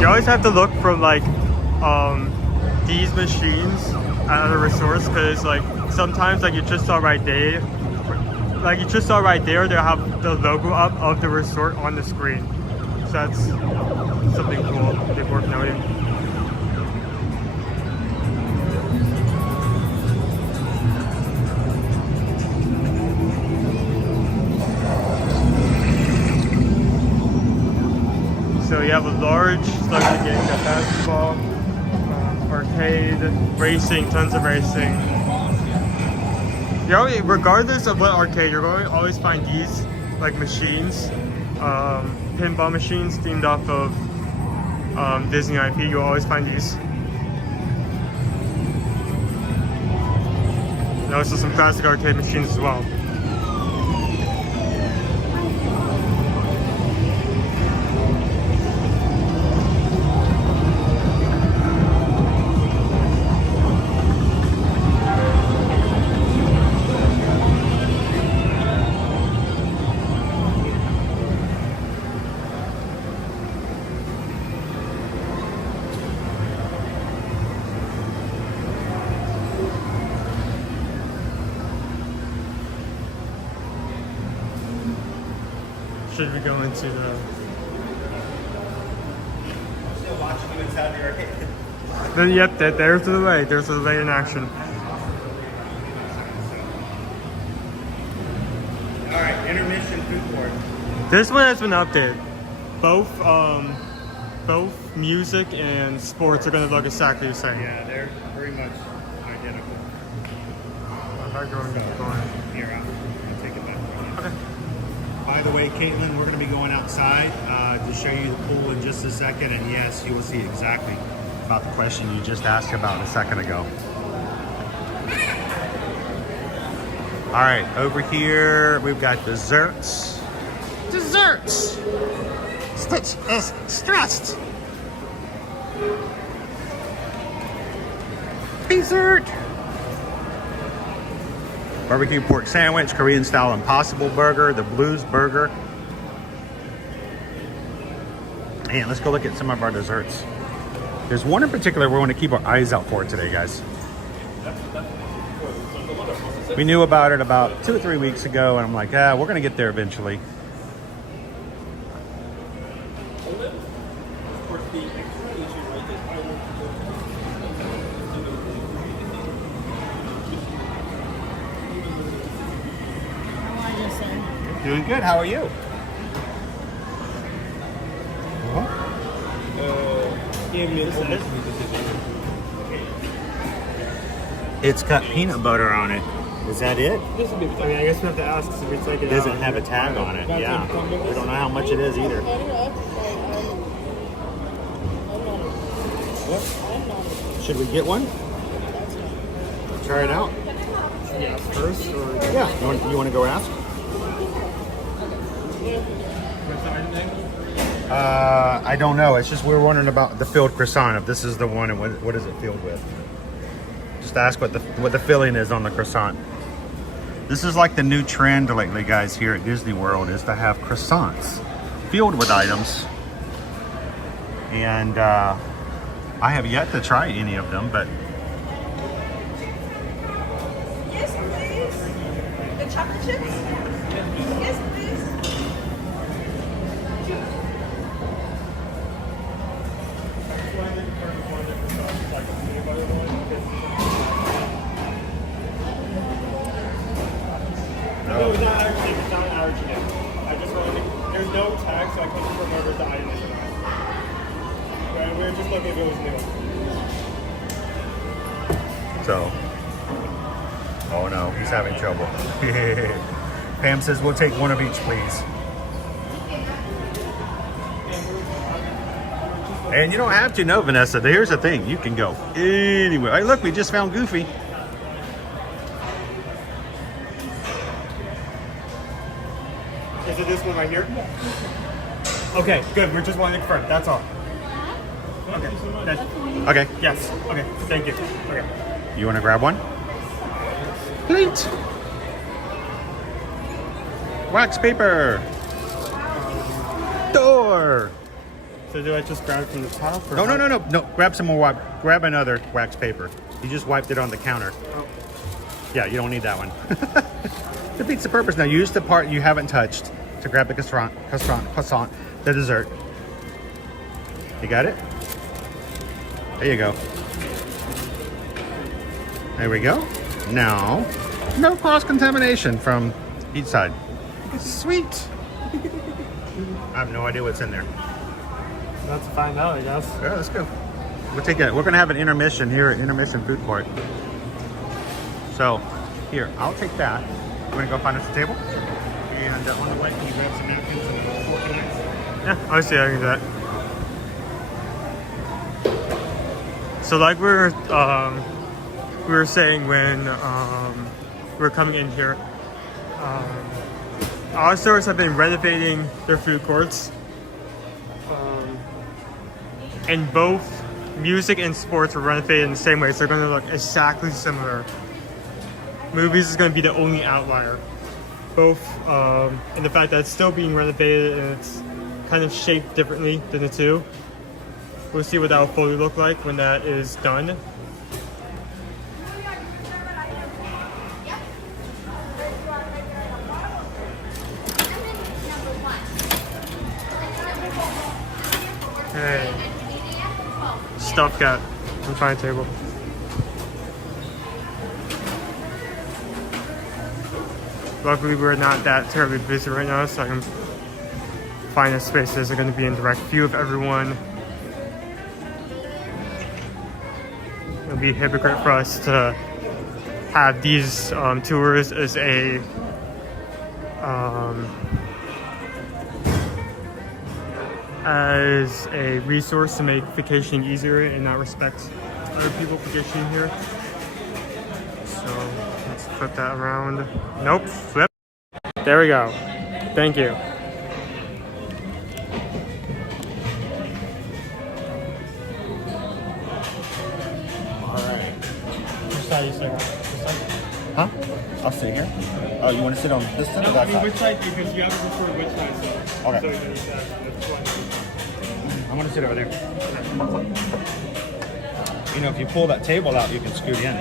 You always have to look for like these machines at other resorts because like sometimes like you just saw right there, they'll have the logo up of the resort on the screen. So that's something cool, that's worth noting. So you have a large selection of games, got basketball, arcade, racing, tons of racing. Regardless of what arcade, you're going to always find these like machines, pinball machines themed off of Disney IP. You'll always find these. And also some classic arcade machines as well. should we go into the... Still watching you inside the arcade. Yep, there's the delay. There's the delay in action. All right, intermission food court. This one has been updated. Both music and sports are going to look exactly the same. Yeah, they're pretty much identical. Here, I'll take it back. Okay. By the way, Caitlin, we're going to be going outside to show you the pool in just a second, and yes, you will see exactly about the question you just asked about a second ago. All right, over here we've got desserts. Desserts. Stitch is stressed. Dessert. Barbecue pork sandwich, Korean style Impossible burger, the Blues burger. And let's go look at some of our desserts. There's one in particular we want to keep our eyes out for today, guys. We knew about it about 2 or 3 weeks ago, and I'm like, we're going to get there eventually. Doing good. How are you? It's got peanut butter on it. Is that it? I mean, I guess we have to ask if we take it It doesn't have a tag on it. Yeah. We don't know how much it is either. Should we get one? Try it out? Yeah, first or... Yeah. You want to go ask? I don't know. It's just we were wondering about the filled croissant. If this is the one, and what is it filled with? Just ask what the filling is on the croissant. This is like the new trend lately, guys, here at Disney World, is to have croissants filled with items. And I have yet to try any of them, but Yes, please. The chocolate chips? Yes, please. No, it's not allergy. It's not allergy. I just wanted to... There's no tag, so I couldn't remember the item. Right, we were just looking if it was new. so. Oh no, he's having trouble. Pam says we'll take one of each, please. And you don't have to know, Vanessa. Here's the thing. You can go anywhere. Hey, look, we just found Goofy. Is it this one right here? Okay, good. We're just wanting to confirm. That's all. Okay. Okay. Yes. Okay. Thank you. Okay. You want to grab one? Plate. Wax paper. Door. So do I just grab it from the top? Or No. Grab some more. Grab another wax paper. You just wiped it on the counter. Oh. Yeah, you don't need that one. Defeats the purpose. Now use the part you haven't touched to grab the croissant, the dessert. You got it? There you go. There we go. Now, no cross-contamination from each side. Sweet. I have no idea what's in there. Let's find out, I guess. Yeah, let's go. We'll take it. We're gonna have an intermission here at Intermission Food Court. So, here, I'll take that. We're gonna go find us a table. And on the way, can you grab some napkins and a fork and knife? Yeah, I see. I can do that. So, like we were saying when we were coming in here, our stores have been renovating their food courts, and both music and sports are renovated in the same way, so they're going to look exactly similar. Movies is going to be the only outlier. Both, and the fact that it's still being renovated and it's kind of shaped differently than the two. We'll see what that will fully look like when that is done. stuffed cat on the table. Luckily, we're not that terribly busy right now, so I can find the spaces that are going to be in direct view of everyone. It would be a hypocrite for us to have these tours as a resource to make vacationing easier and not respect other people vacationing here. So let's flip that around. Nope, flip. There we go. Thank you. Alright. Which side you sit on? This side? Huh? I'll sit here. Oh, you want to sit on this side or that side? Which side? Because you have to prefer which side. So, Okay. So you need to ask which one. I'm going to sit over there. You know, if you pull that table out, you can scoot in.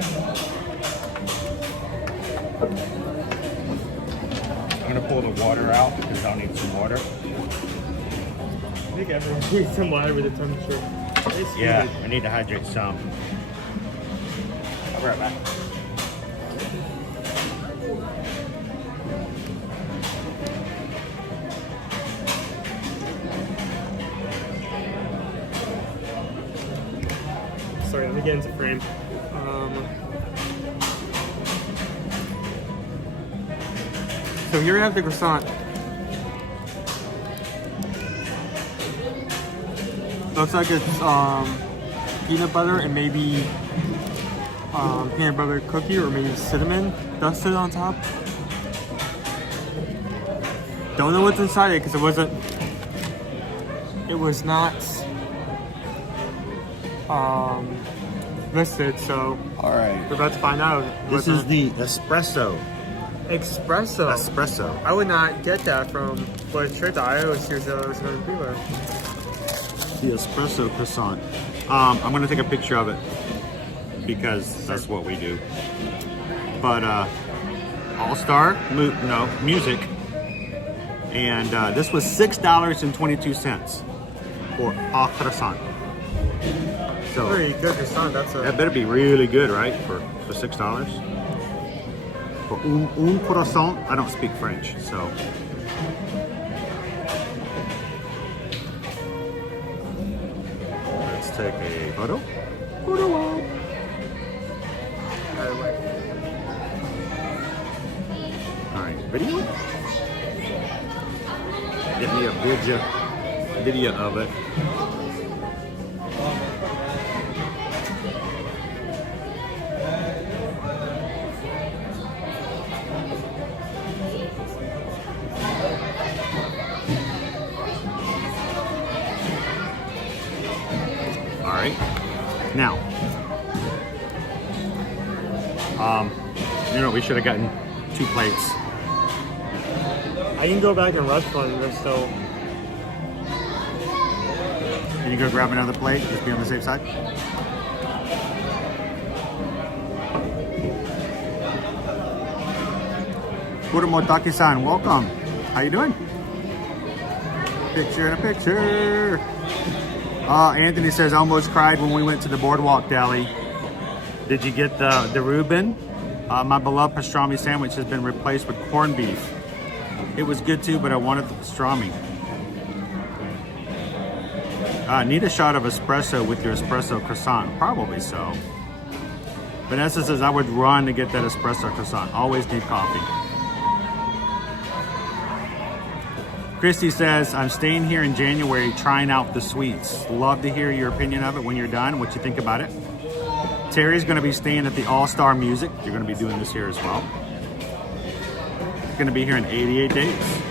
I'm going to pull the water out because I'll need some water. I think everyone needs some water with the temperature. It's Yeah, humid. I need to hydrate some. I'll be right back. Sorry, let me get into frame. So here we have the croissant. Looks like it's peanut butter and maybe peanut butter cookie or maybe cinnamon dusted on top. Don't know what's inside it because it was not listed, so All right. we're about to find out. This is the espresso. Espresso. I would not get that from what church I always hear that was another dealer. The espresso croissant. I'm going to take a picture of it because that's what we do. But All-Star music, and this was $6.22 for a croissant. So Very good croissant. That's that better be really good, right? For $6. For un croissant. I don't speak French, so. Let's take a photo. All right, video. Get me a video of it. All right. Now, you know, we should have gotten 2 plates. I can go back and restaurant and just so. Can you go grab another plate? Just be on the safe side. Kuromotaki-san, welcome. How you doing? Picture in a picture. Anthony says, I almost cried when we went to the Boardwalk Deli. Did you get the Reuben? My beloved pastrami sandwich has been replaced with corned beef. It was good too, but I wanted the pastrami. Need a shot of espresso with your espresso croissant? Probably so. Vanessa says, I would run to get that espresso croissant. Always need coffee. Christy says, I'm staying here in January trying out the sweets. Love to hear your opinion of it when you're done, what you think about it. Terry's going to be staying at the All-Star Music. You're going to be doing this here as well. Going to be here in 88 days.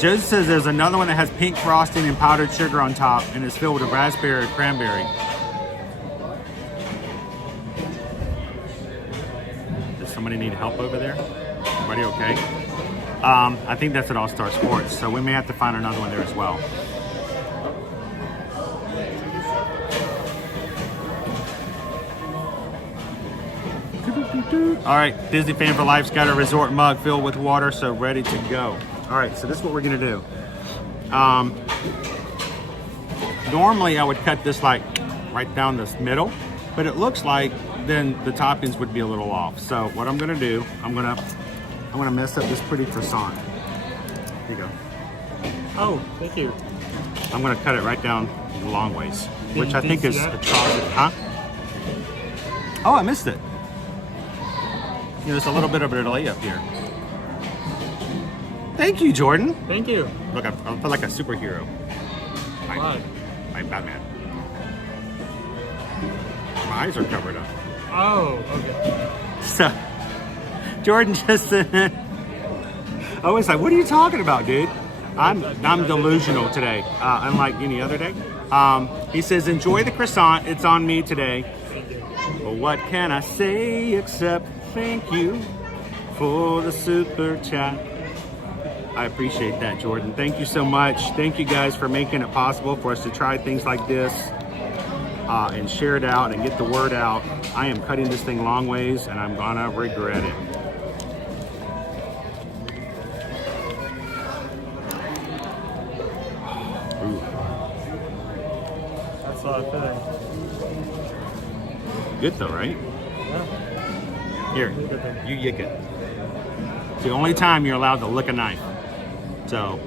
Joseph says there's another one that has pink frosting and powdered sugar on top and is filled with raspberry or cranberry. Does somebody need help over there? Everybody okay? I think that's at All-Star Sports, so we may have to find another one there as well. All right, Disney Fan for Life's got a resort mug filled with water, so ready to go. All right, so this is what we're gonna do. Normally I would cut this like right down this middle, but it looks like then the toppings would be a little off. So what I'm gonna do, I'm gonna mess up this pretty croissant. Here you go. Oh, thank you. I'm gonna cut it right down the long ways, which I Did you think see is that? atrocious. Huh? Oh, I missed it. You know, there's a little bit of a delay up here. Thank you, Jordan. Thank you. Look, I feel like a superhero. Why? I'm Batman. My eyes are covered up. Oh, okay. So, Jordan just I was like, what are you talking about, dude? I'm delusional today, unlike any other day. He says, enjoy the croissant. It's on me today. Well, what can I say except thank you for the super chat. I appreciate that, Jordan. Thank you so much. Thank you guys for making it possible for us to try things like this and share it out and get the word out. I am cutting this thing long ways and I'm gonna regret it. Ooh. That's a lot of filling. Good though, right? Yeah. Here, Good thing. you yick it. It's the only time you're allowed to lick a knife. So,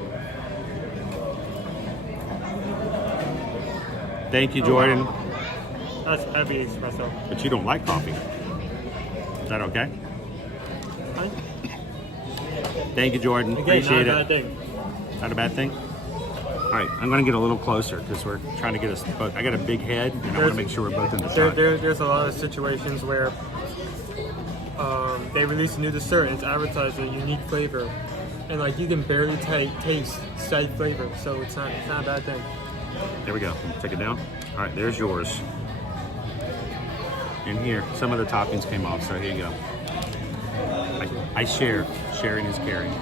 thank you, Jordan. Wow. That's heavy espresso. But you don't like coffee. Is that okay? Fine. Thank you, Jordan. Again, Appreciate not a it. bad thing. Not a bad thing? All right, I'm going to get a little closer because we're trying to get us both. I got a big head and I want to make sure we're both in the shot. There's a lot of situations where they release a new dessert and it's advertised a unique flavor, and like you can barely taste said flavor, so it's not a bad thing. There we go. Take it down. All right, there's yours. And here, some of the toppings came off, so here you go. I share. Sharing is caring.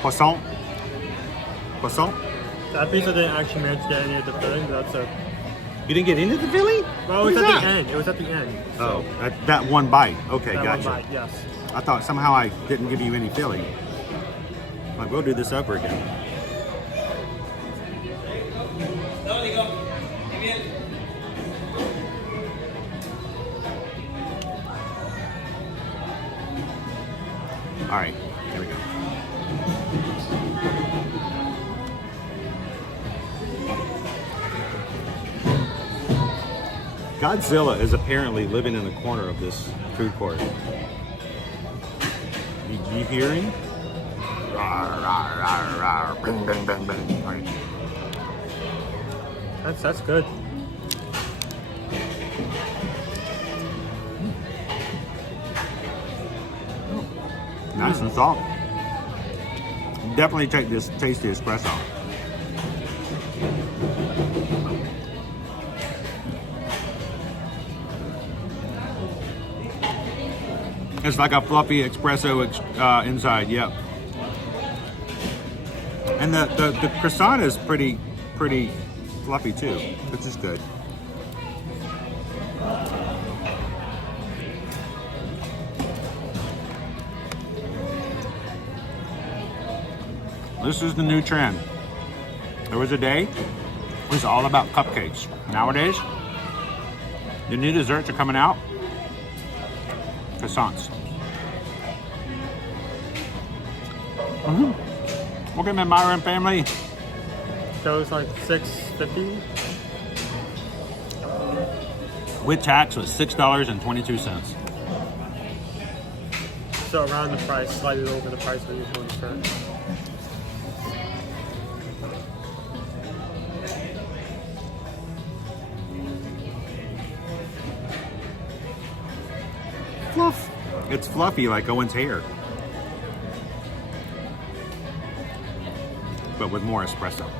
Croissant. Croissant. That pizza didn't actually manage to get any of the filling, but that's a... You didn't get into the Philly? Well, it was at the end. It was at the end. Oh, that one bite. Okay, That gotcha. one bite, yes. I thought somehow I didn't give you any filling. Like, we'll do this over again. All right, here we go. Godzilla is apparently living in the corner of this food court. You hear him? Rawr, rawr, rawr, rawr, bing, bing, bing, bing. All right. That's good. Nice and soft. Definitely take this tasty espresso. It's like a fluffy espresso inside, yep. And the croissant is pretty fluffy too, which is good. This is the new trend. There was a day it was all about cupcakes. Nowadays, the new desserts are coming out. Croissants. Welcome in, Myra and family. So it's like $6.50. With tax was $6.22. So around the price, slightly over the price of usual dessert. Fluff. It's fluffy like Owen's hair. But with more espresso.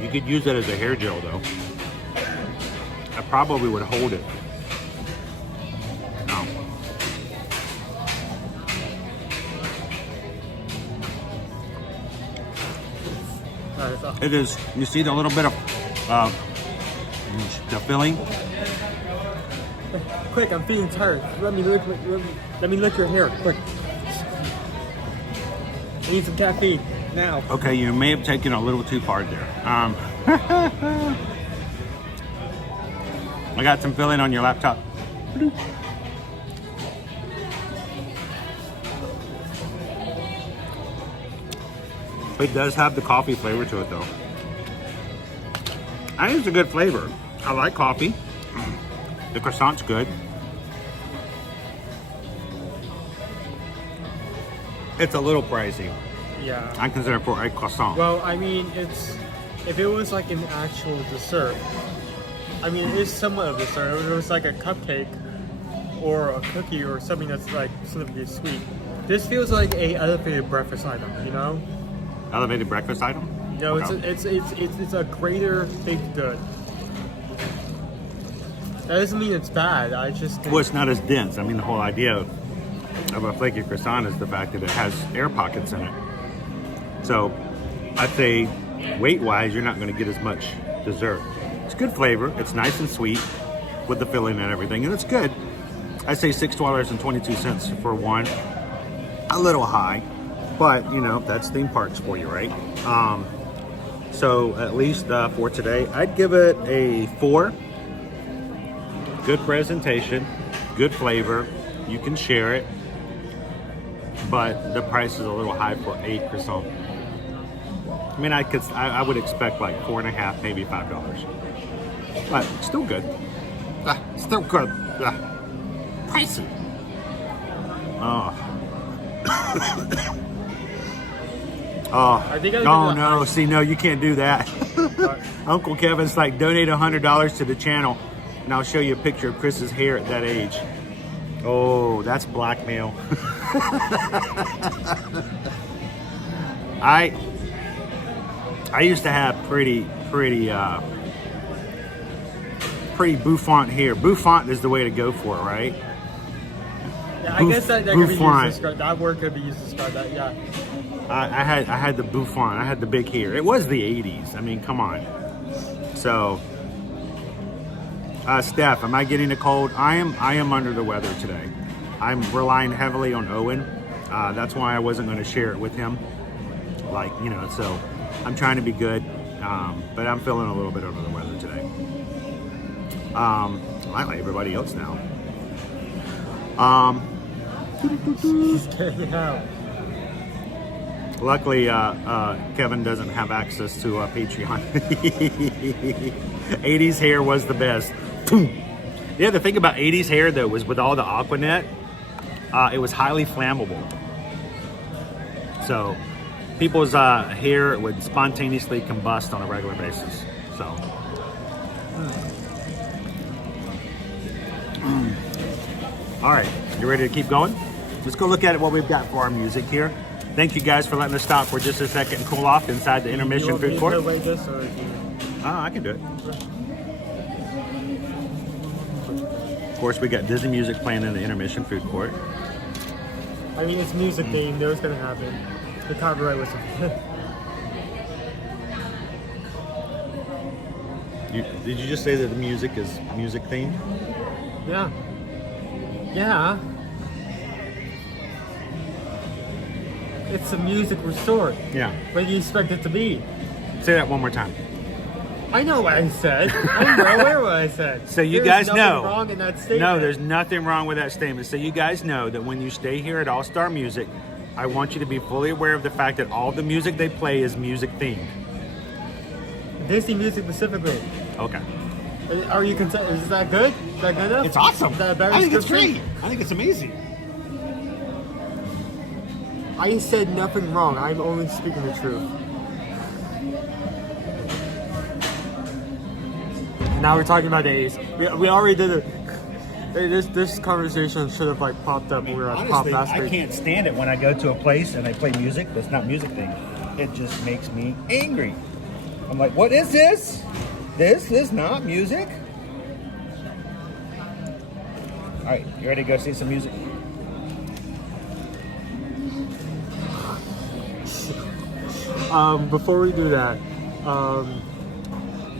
You could use it as a hair gel though. I probably would hold it nice. It is. You see the little bit of the filling. Quick, I'm feeling tired. Let me lick your hair. Quick. I need some caffeine now. Okay, you may have taken a little too far there. I got some filling on your laptop. It does have the coffee flavor to it, though. I think it's a good flavor. I like coffee. The croissant's good. It's a little pricey. Yeah. I consider it for a croissant. Well, I mean, if it was like an actual dessert, I mean, it's somewhat of a dessert. If it was like a cupcake or a cookie or something that's like something sweet. This feels like a elevated breakfast item, you know? Elevated breakfast item? No, Okay. it's a greater baked good. That doesn't mean it's bad. I just think Well, it's not as dense. I mean, the whole idea of a flaky croissant is the fact that it has air pockets in it. So, I'd say weight-wise, you're not going to get as much dessert. It's good flavor. It's nice and sweet with the filling and everything, and it's good. I'd say $6.22 for one. A little high, but you know, that's theme parks for you, right? So at least for today, I'd give it a 4. Good presentation, good flavor. You can share it, but the price is a little high for a croissant. I mean, I would expect like $4.50, maybe $5, but still good. Still good. Pricey. Oh. Oh no! See, no, you can't do that. Uncle Kevin's like, donate $100 to the channel, and I'll show you a picture of Chris's hair at that age. Oh, that's blackmail. I used to have pretty bouffant hair. Bouffant is the way to go for it, right? Yeah, I guess that could be used to describe that word could be used to describe that. Yeah. I had the bouffant. I had the big hair. It was the 80s. I mean, come on. So, Steph, am I getting a cold? I am under the weather today. I'm relying heavily on Owen. That's why I wasn't going to share it with him. Like, you know, so I'm trying to be good, but I'm feeling a little bit under the weather today. Like everybody else now. He's carrying out. Luckily, Kevin doesn't have access to Patreon. 80s hair was the best. Yeah, the thing about 80s hair, though, was with all the Aquanet, it was highly flammable. So, people's hair would spontaneously combust on a regular basis. So. All right, you ready to keep going? Let's go look at what we've got for our music here. Thank you guys for letting us stop for just a second and cool off inside the Intermission food court. I can do it. Of course, we got Disney music playing in the Intermission food court. I mean, it's music themed. Know what's gonna happen. The copyright was. Did you just say that the music is music themed? Yeah. Yeah. It's a music resort. Yeah. What do you expect it to be? Say that one more time. I know what I said. I'm aware what I said. So you There's guys nothing know. wrong in that statement. No, there's nothing wrong with that statement. So you guys know that when you stay here at All Star Music, I want you to be fully aware of the fact that all the music they play is music themed. Disney music specifically. Okay. Are you concerned? Is that good? Is that good enough? It's awesome. Is that a better I think it's description? great. I think it's amazing. I said nothing wrong. I'm only speaking the truth. Now we're talking about the A's. We already did it. This conversation should have like popped up when we were at Pop Honestly, last I week. can't stand it when I go to a place and they play music that's not music themed. It just makes me angry. I'm like, what is this? This is not music? All right, you ready to go see some music? Before we do that,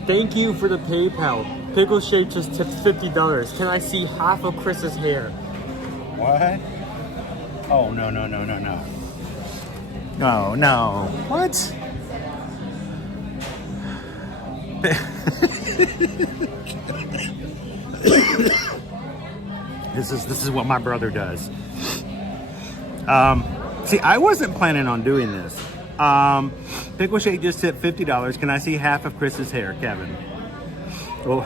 Thank you for the PayPal. Pickle Shake just tipped $50. Can I see half of Chris's hair? What? Oh, no. No, no. What? This is what my brother does. See, I wasn't planning on doing this. Pickle Shake just tipped $50. Can I see half of Chris's hair, Kevin? Well,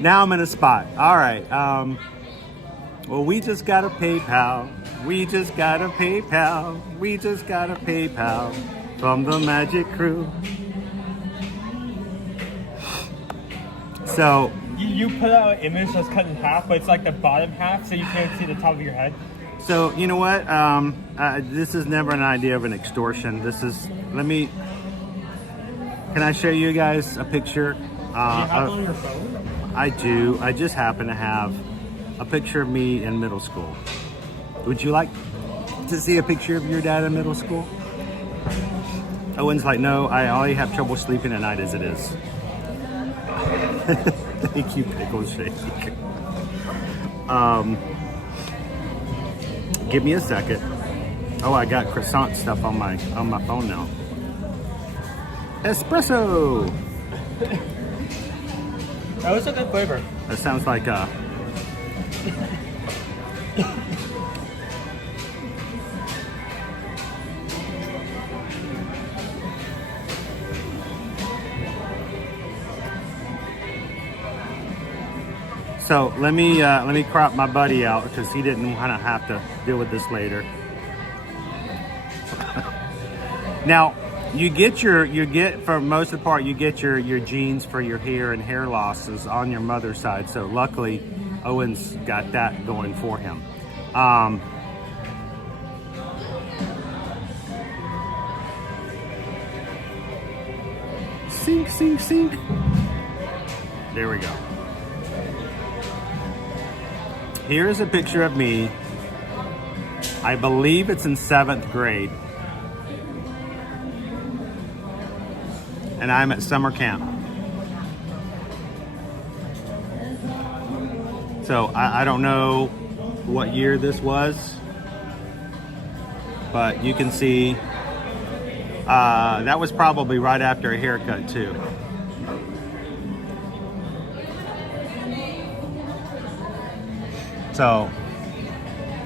now I'm in a spot. All right. Well, we just got a PayPal. We just got a PayPal. We just got a PayPal from the Magic Crew. So You put out an image that's cut in half, but it's like the bottom half, so you can't see the top of your head. So you know what? This is never an idea of an extortion. This is. Can I show you guys a picture? Do you have it on your phone? I do. I just happen to have a picture of me in middle school. Would you like to see a picture of your dad in middle school? Owen's like, no, I already have trouble sleeping at night as it is. Thank you, Pickle Shake. Give me a second. Oh, I got croissant stuff on my phone now. Espresso. That was a good flavor. That sounds like So let me crop my buddy out because he didn't want to have to deal with this later. Now, for most of the part, you get your genes for your hair and hair losses on your mother's side. So luckily, Owen's got that going for him. Sink, sink, sink. There we go. Here's a picture of me. I believe it's in 7th grade. And I'm at summer camp. So I don't know what year this was, but you can see that was probably right after a haircut too. So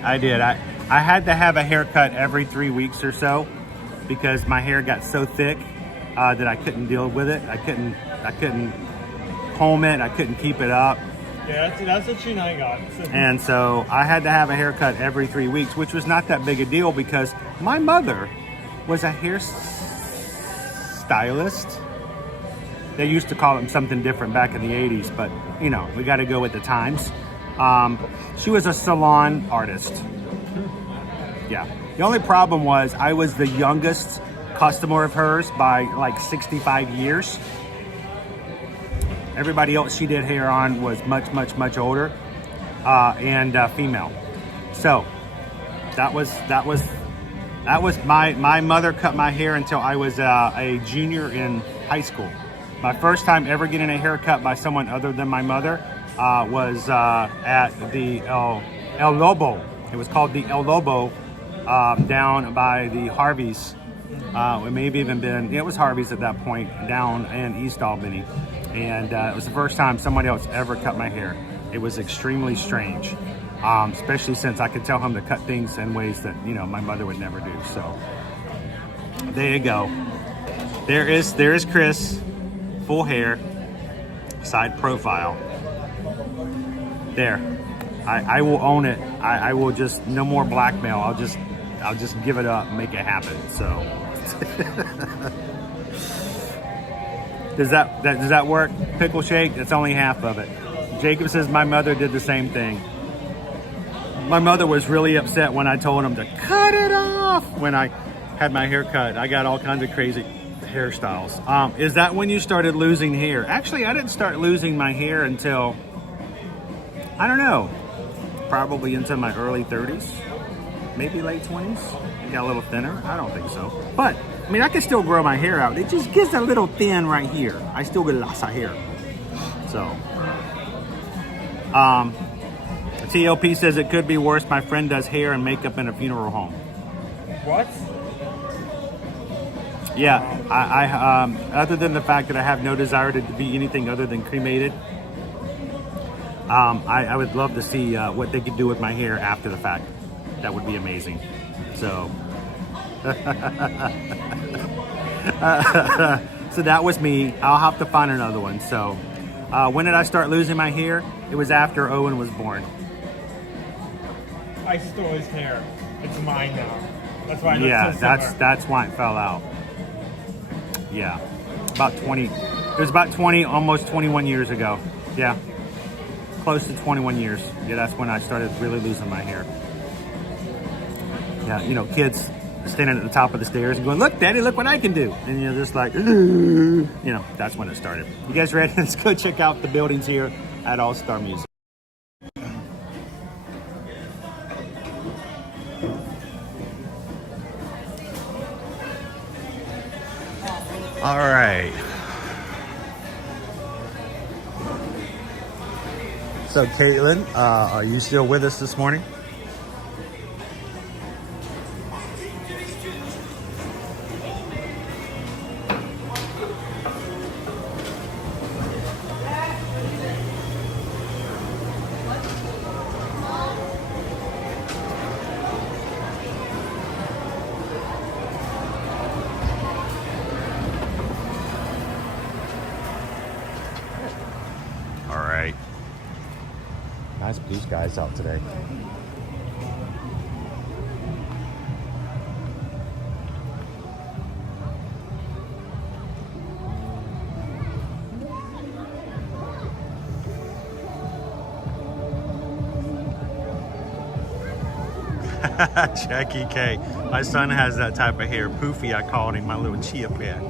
I did. I had to have a haircut every 3 weeks or so because my hair got so thick that I couldn't deal with it. I couldn't comb it. I couldn't keep it up. Yeah, that's what she and I got. And so I had to have a haircut every 3 weeks, which was not that big a deal because my mother was a hair stylist. They used to call them something different back in the 80s, but you know, we got to go with the times. She was a salon artist. Yeah. The only problem was I was the youngest customer of hers by like 65 years. Everybody else she did hair on was much, much, much older and female. So that was my mother cut my hair until I was a junior in high school. My first time ever getting a haircut by someone other than my mother was at the El Lobo. It was called the El Lobo down by the Harveys. It may have even been, it was Harveys at that point, down in East Albany. And it was the first time somebody else ever cut my hair. It was extremely strange, especially since I could tell him to cut things in ways that, you know, my mother would never do. So there you go. There is Chris, full hair, side profile. There, I will own it. I will just, no more blackmail. I'll just give it up and make it happen. So does that work? Pickle Shake, that's only half of it. Jacob says my mother did the same thing. My mother was really upset when I told him to cut it off. When I had my hair cut, I got all kinds of crazy hairstyles. Is that when you started losing hair? Actually, I didn't start losing my hair until, I don't know, probably into my early 30s. maybe late 20s. It got a little thinner. I don't think so. But, I mean, I can still grow my hair out. It just gets a little thin right here. I still get lots of hair. So, TLP says it could be worse. My friend does hair and makeup in a funeral home. What? Yeah, I other than the fact that I have no desire to be anything other than cremated, I would love to see what they could do with my hair after the fact. That would be amazing. So, so that was me. I'll have to find another one. So, when did I start losing my hair? It was after Owen was born. I stole his hair. It's mine now. That's why. Yeah, that's why it fell out. Yeah, about 20. It was about 20, almost 21 years ago. Yeah, close to 21 years. Yeah, that's when I started really losing my hair. Yeah, you know, kids standing at the top of the stairs and going, "Look, Daddy, look what I can do!" And you're just like, you know, that's when it started. You guys ready? Let's go check out the buildings here at All Star Music. All right. So, Caitlin, are you still with us this morning? Nice blue skies out today. Jackie K. My son has that type of hair. Poofy, I called him, my little chia pet.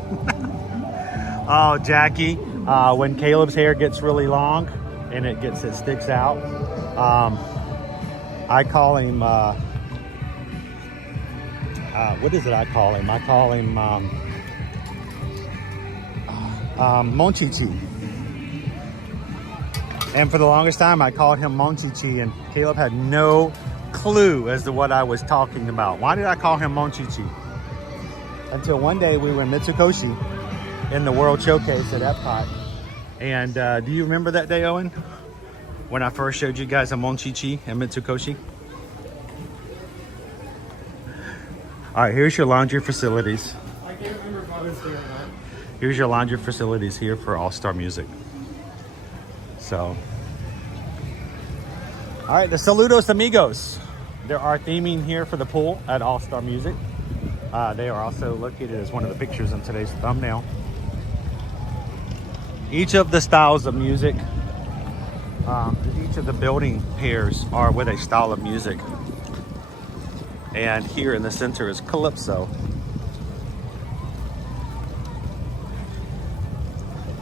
Oh, Jackie, when Caleb's hair gets really long and it sticks out, I call him, what is it I call him? I call him Monchichi. And for the longest time, I called him Monchichi, and Caleb had no clue as to what I was talking about. Why did I call him Monchichi? Until one day we were in Mitsukoshi in the World Showcase at Epcot. And do you remember that day, Owen? When I first showed you guys a Monchichi in Mitsukoshi? All right, here's your laundry facilities. I can't remember if I was doing that. Here's your laundry facilities here for All Star Music. So, all right, the Saludos Amigos. There are theming here for the pool at All Star Music. They are also located as one of the pictures in today's thumbnail. Each of the styles of music, each of the building pairs are with a style of music. And here in the center is Calypso.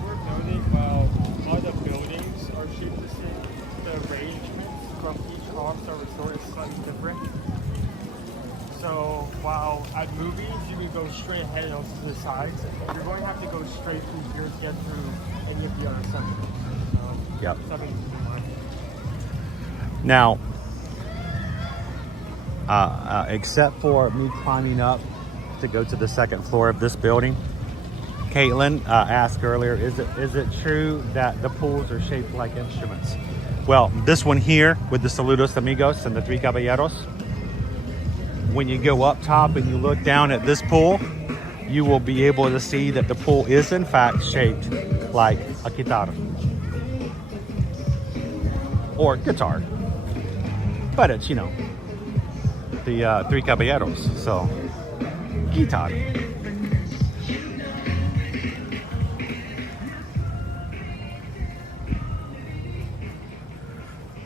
We're noting while all the buildings are shaped the same, the arrangements from each All-Star Resort is slightly different. So while at movies you can go straight ahead and also to the sides, you're going to have to go straight through here to get through any of the other sections. So Yep. something to keep in mind. Now, except for me climbing up to go to the second floor of this building, Caitlin asked earlier, is it true that the pools are shaped like instruments? Well, this one here with the Saludos Amigos and the Three Caballeros, when you go up top and you look down at this pool, you will be able to see that the pool is in fact shaped like a guitar or guitar, but it's, you know, the Three Caballeros, so guitar.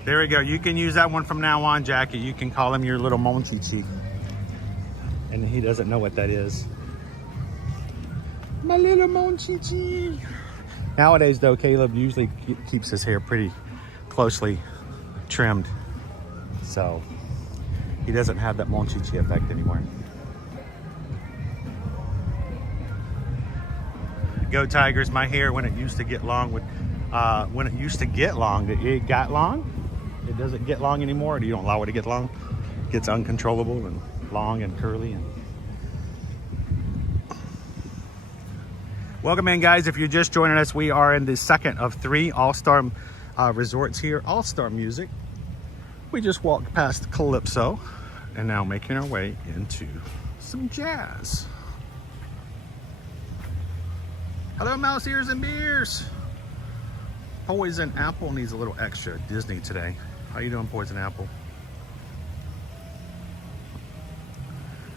There we go. You can use that one from now on, Jackie. You can call him your little Monchichi. And he doesn't know what that is. My little Monchichi. Nowadays, though, Caleb usually keeps his hair pretty closely trimmed. So, He doesn't have that Monchichi effect anymore. Go Tigers! My hair, when it used to get long, it got long. It doesn't get long anymore. You don't allow it to get long. It gets uncontrollable and long and curly. And welcome in, guys. If you're just joining us, we are in the second of 3 all-star resorts here. All-star music. We just walked past Calypso and now making our way into some jazz. Hello, mouse ears and beers. Poison Apple needs a little extra Disney today. How you doing, Poison Apple?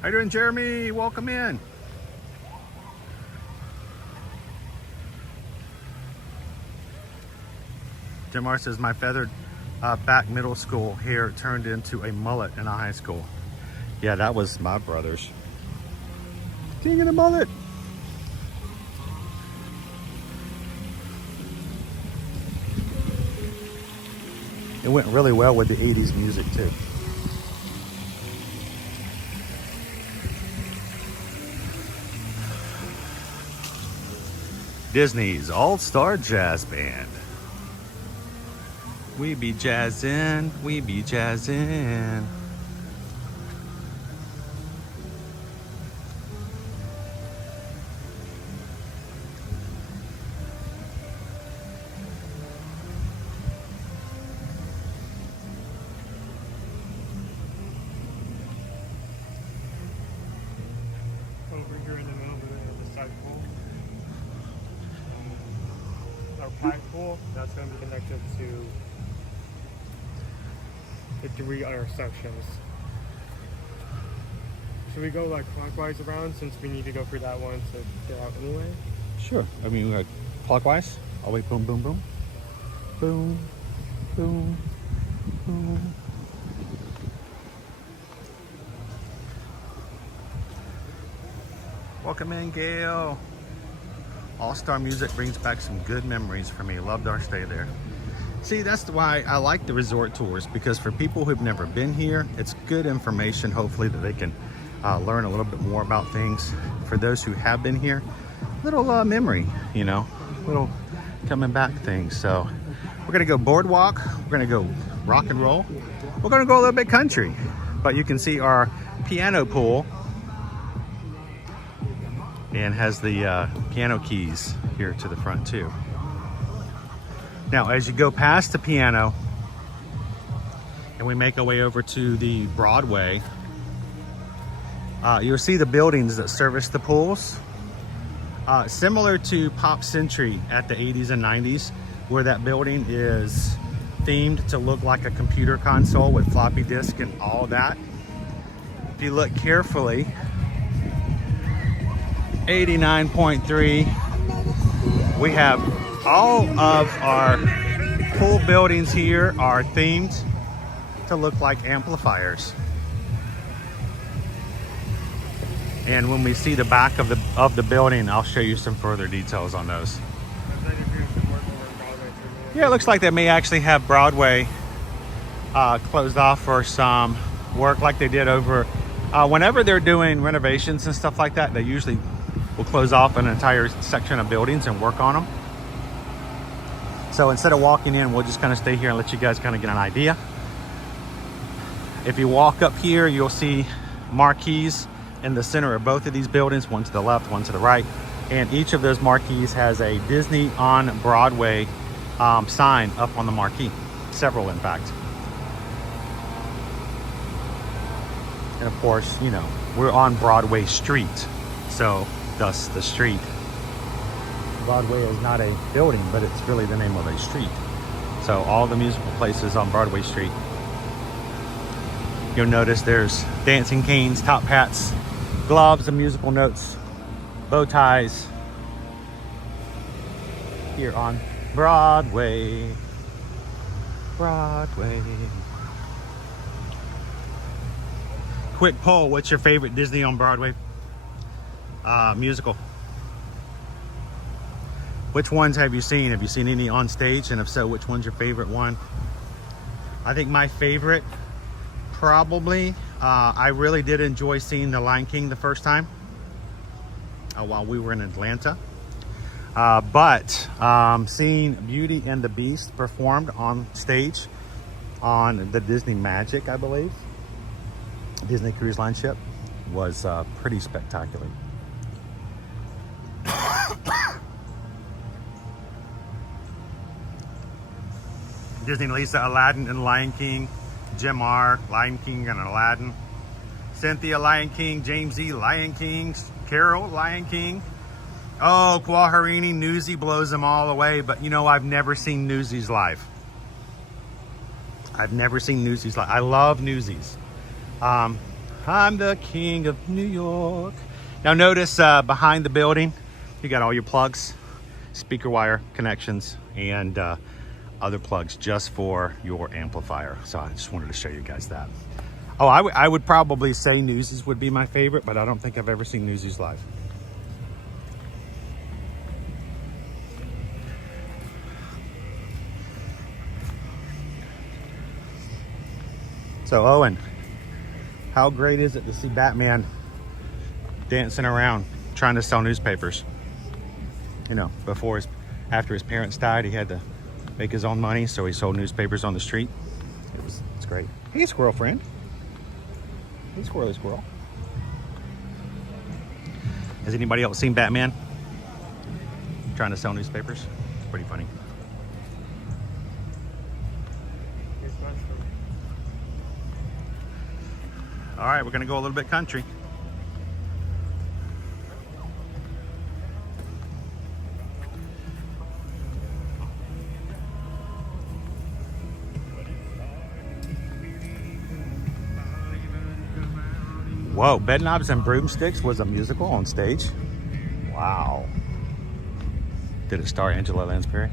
How you doing, Jeremy? Welcome in. Jamar says my feathered back middle school hair turned into a mullet in a high school. Yeah, that was my brother's. King of the mullet. It went really well with the 80s music too. Disney's All-Star Jazz Band. We be jazzin', we be jazzin'. Over here in the middle of the side pool, our pine pool, that's going to be connected to the 3 other sections. Should we go like clockwise around since we need to go through that one to get out anyway? Sure. I mean, we're clockwise. All the way, boom, boom, boom. Boom, boom, boom. Welcome in, Gail. All-Star music brings back some good memories for me. Loved our stay there. See, that's why I like the resort tours, because for people who've never been here, it's good information, hopefully, that they can learn a little bit more about things. For those who have been here, little memory, you know, little coming back things. So we're gonna go boardwalk, we're gonna go rock and roll, we're gonna go a little bit country. But you can see our piano pool, and has the piano keys here to the front too. Now, as you go past the piano and we make our way over to the Broadway, you'll see the buildings that service the pools. Similar to Pop Century at the 80s and 90s, where that building is themed to look like a computer console with floppy disk and all that. If you look carefully, 89.3, we have all of our pool buildings here are themed to look like amplifiers. And when we see the back of the building, I'll show you some further details on those. Yeah, it looks like they may actually have Broadway closed off for some work like they did over whenever they're doing renovations and stuff like that. They usually will close off an entire section of buildings and work on them. So instead of walking in, we'll just kind of stay here and let you guys kind of get an idea. If you walk up here, you'll see marquees in the center of both of these buildings, one to the left, one to the right. And each of those marquees has a Disney on Broadway sign up on the marquee. Several, in fact. And of course, you know, we're on Broadway Street. So thus the street. Broadway is not a building, but it's really the name of a street. So all the musical places on Broadway Street. You'll notice there's dancing canes, top hats, gloves and musical notes, bow ties here on Broadway. Broadway. Quick poll, what's your favorite Disney on Broadway musical? Which ones have you seen? Have you seen any on stage? And if so, which one's your favorite one? I think my favorite probably I really did enjoy seeing The Lion King the first time while we were in Atlanta. But seeing Beauty and the Beast performed on stage on the Disney Magic, I believe, Disney Cruise Line ship, was pretty spectacular. Disney Lisa, Aladdin and Lion King, Jim R, Lion King and Aladdin, Cynthia, Lion King, James E, Lion King, Carol, Lion King. Oh, Quaharini, Newsy blows them all away, but you know, I've never seen Newsies live. I've never seen Newsies live. I love Newsies. I'm the king of New York. Now notice behind the building, you got all your plugs, speaker wire connections, and other plugs just for your amplifier. So I just wanted to show you guys that. Oh, I would probably say Newsies would be my favorite, but I don't think I've ever seen Newsies live. So Owen, how great is it to see Batman dancing around trying to sell newspapers? You know, after his parents died, he had to make his own money, so he sold newspapers on the street. It's great. Hey, squirrel friend. Hey, squirrely squirrel. Has anybody else seen Batman trying to sell newspapers? It's pretty funny. All right, we're gonna go a little bit country. Whoa, Bedknobs and Broomsticks was a musical on stage? Wow. Did it star Angela Lansbury?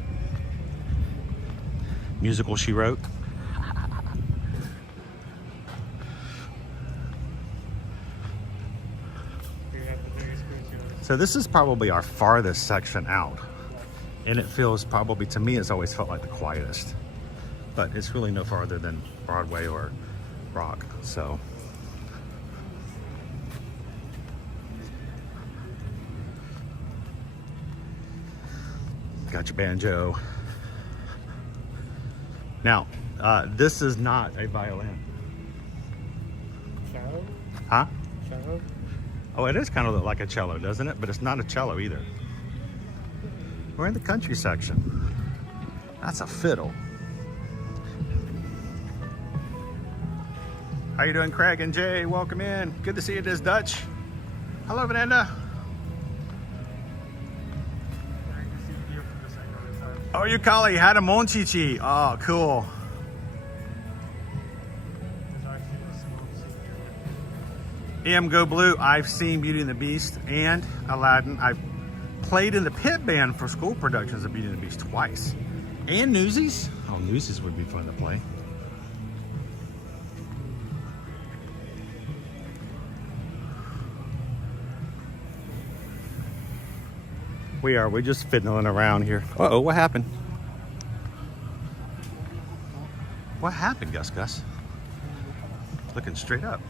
Musical she wrote? So this is probably our farthest section out. And it feels probably, to me, it's always felt like the quietest. But it's really no farther than Broadway or Rock, so. Got your banjo. Now, this is not a violin. Cello? Huh? Cello? Oh, it is kind of like a cello, doesn't it? But it's not a cello either. We're in the country section. That's a fiddle. How you doing, Craig and Jay? Welcome in. Good to see you, this Dutch. Hello, Vananda. Oh, you call it had a monchichi. Oh, cool. EM Go Blue, I've seen Beauty and the Beast and Aladdin. I've played in the pit band for school productions of Beauty and the Beast twice. And Newsies. Oh, Newsies would be fun to play. We're just fiddling around here. Uh-oh, what happened? What happened, Gus? Looking straight up.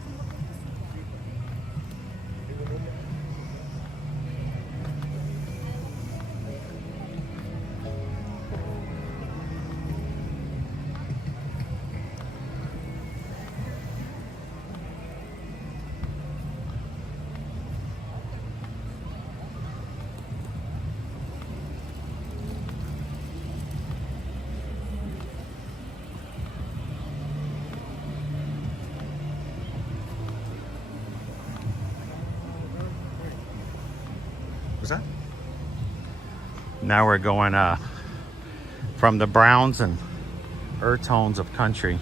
That? Now we're going from the browns and earth tones of country.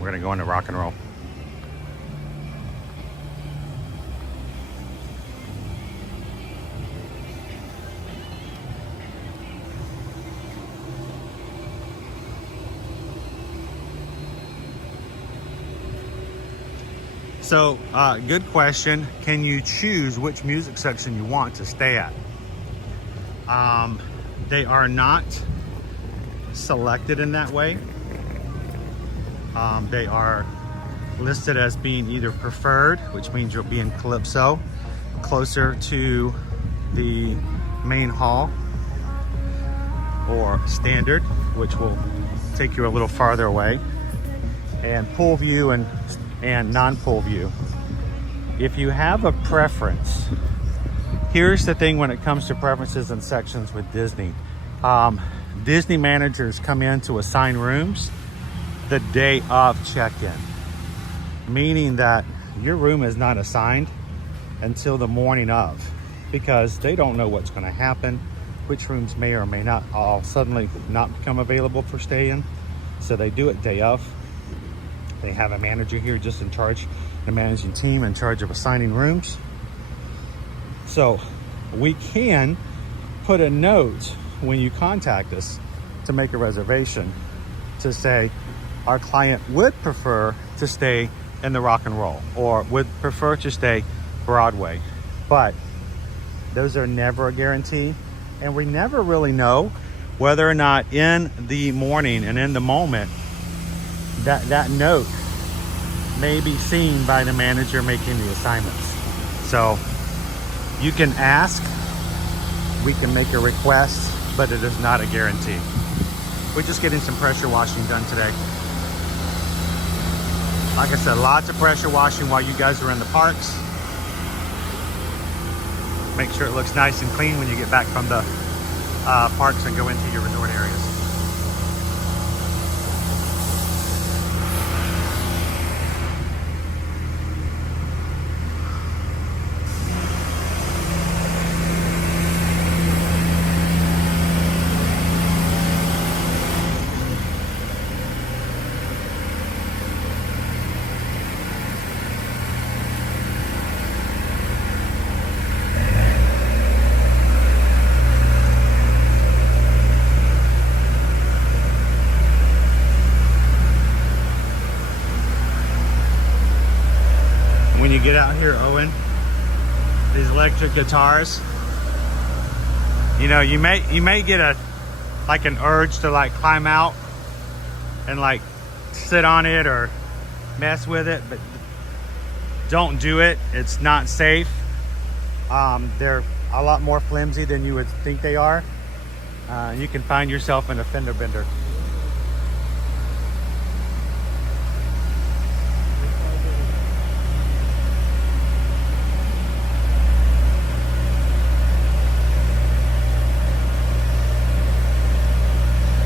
We're gonna go into rock and roll. So, good question. Can you choose which music section you want to stay at? They are not selected in that way. They are listed as being either preferred, which means you'll be in Calypso, closer to the main hall, or standard, which will take you a little farther away, and pool view and non-pool view. If you have a preference, here's the thing when it comes to preferences and sections with Disney. Disney managers come in to assign rooms the day of check-in, meaning that your room is not assigned until the morning of, because they don't know what's going to happen, which rooms may or may not all suddenly not become available for stay-in. So they do it day of. They have a manager here just in charge, the managing team in charge of assigning rooms. So we can put a note when you contact us to make a reservation to say our client would prefer to stay in the Rock and Roll or would prefer to stay Broadway. But those are never a guarantee, and we never really know whether or not in the morning and in the moment that note may be seen by the manager making the assignments. So you can ask, we can make a request, but it is not a guarantee. We're just getting some pressure washing done today. Like I said, lots of pressure washing while you guys are in the parks. Make sure it looks nice and clean when you get back from the parks and go into your resort areas. When you get out here, Owen, these electric guitars, you know, you may get an urge to like climb out and like sit on it or mess with it, but don't do it. It's not safe. They're a lot more flimsy than you would think they are. You can find yourself in a fender bender.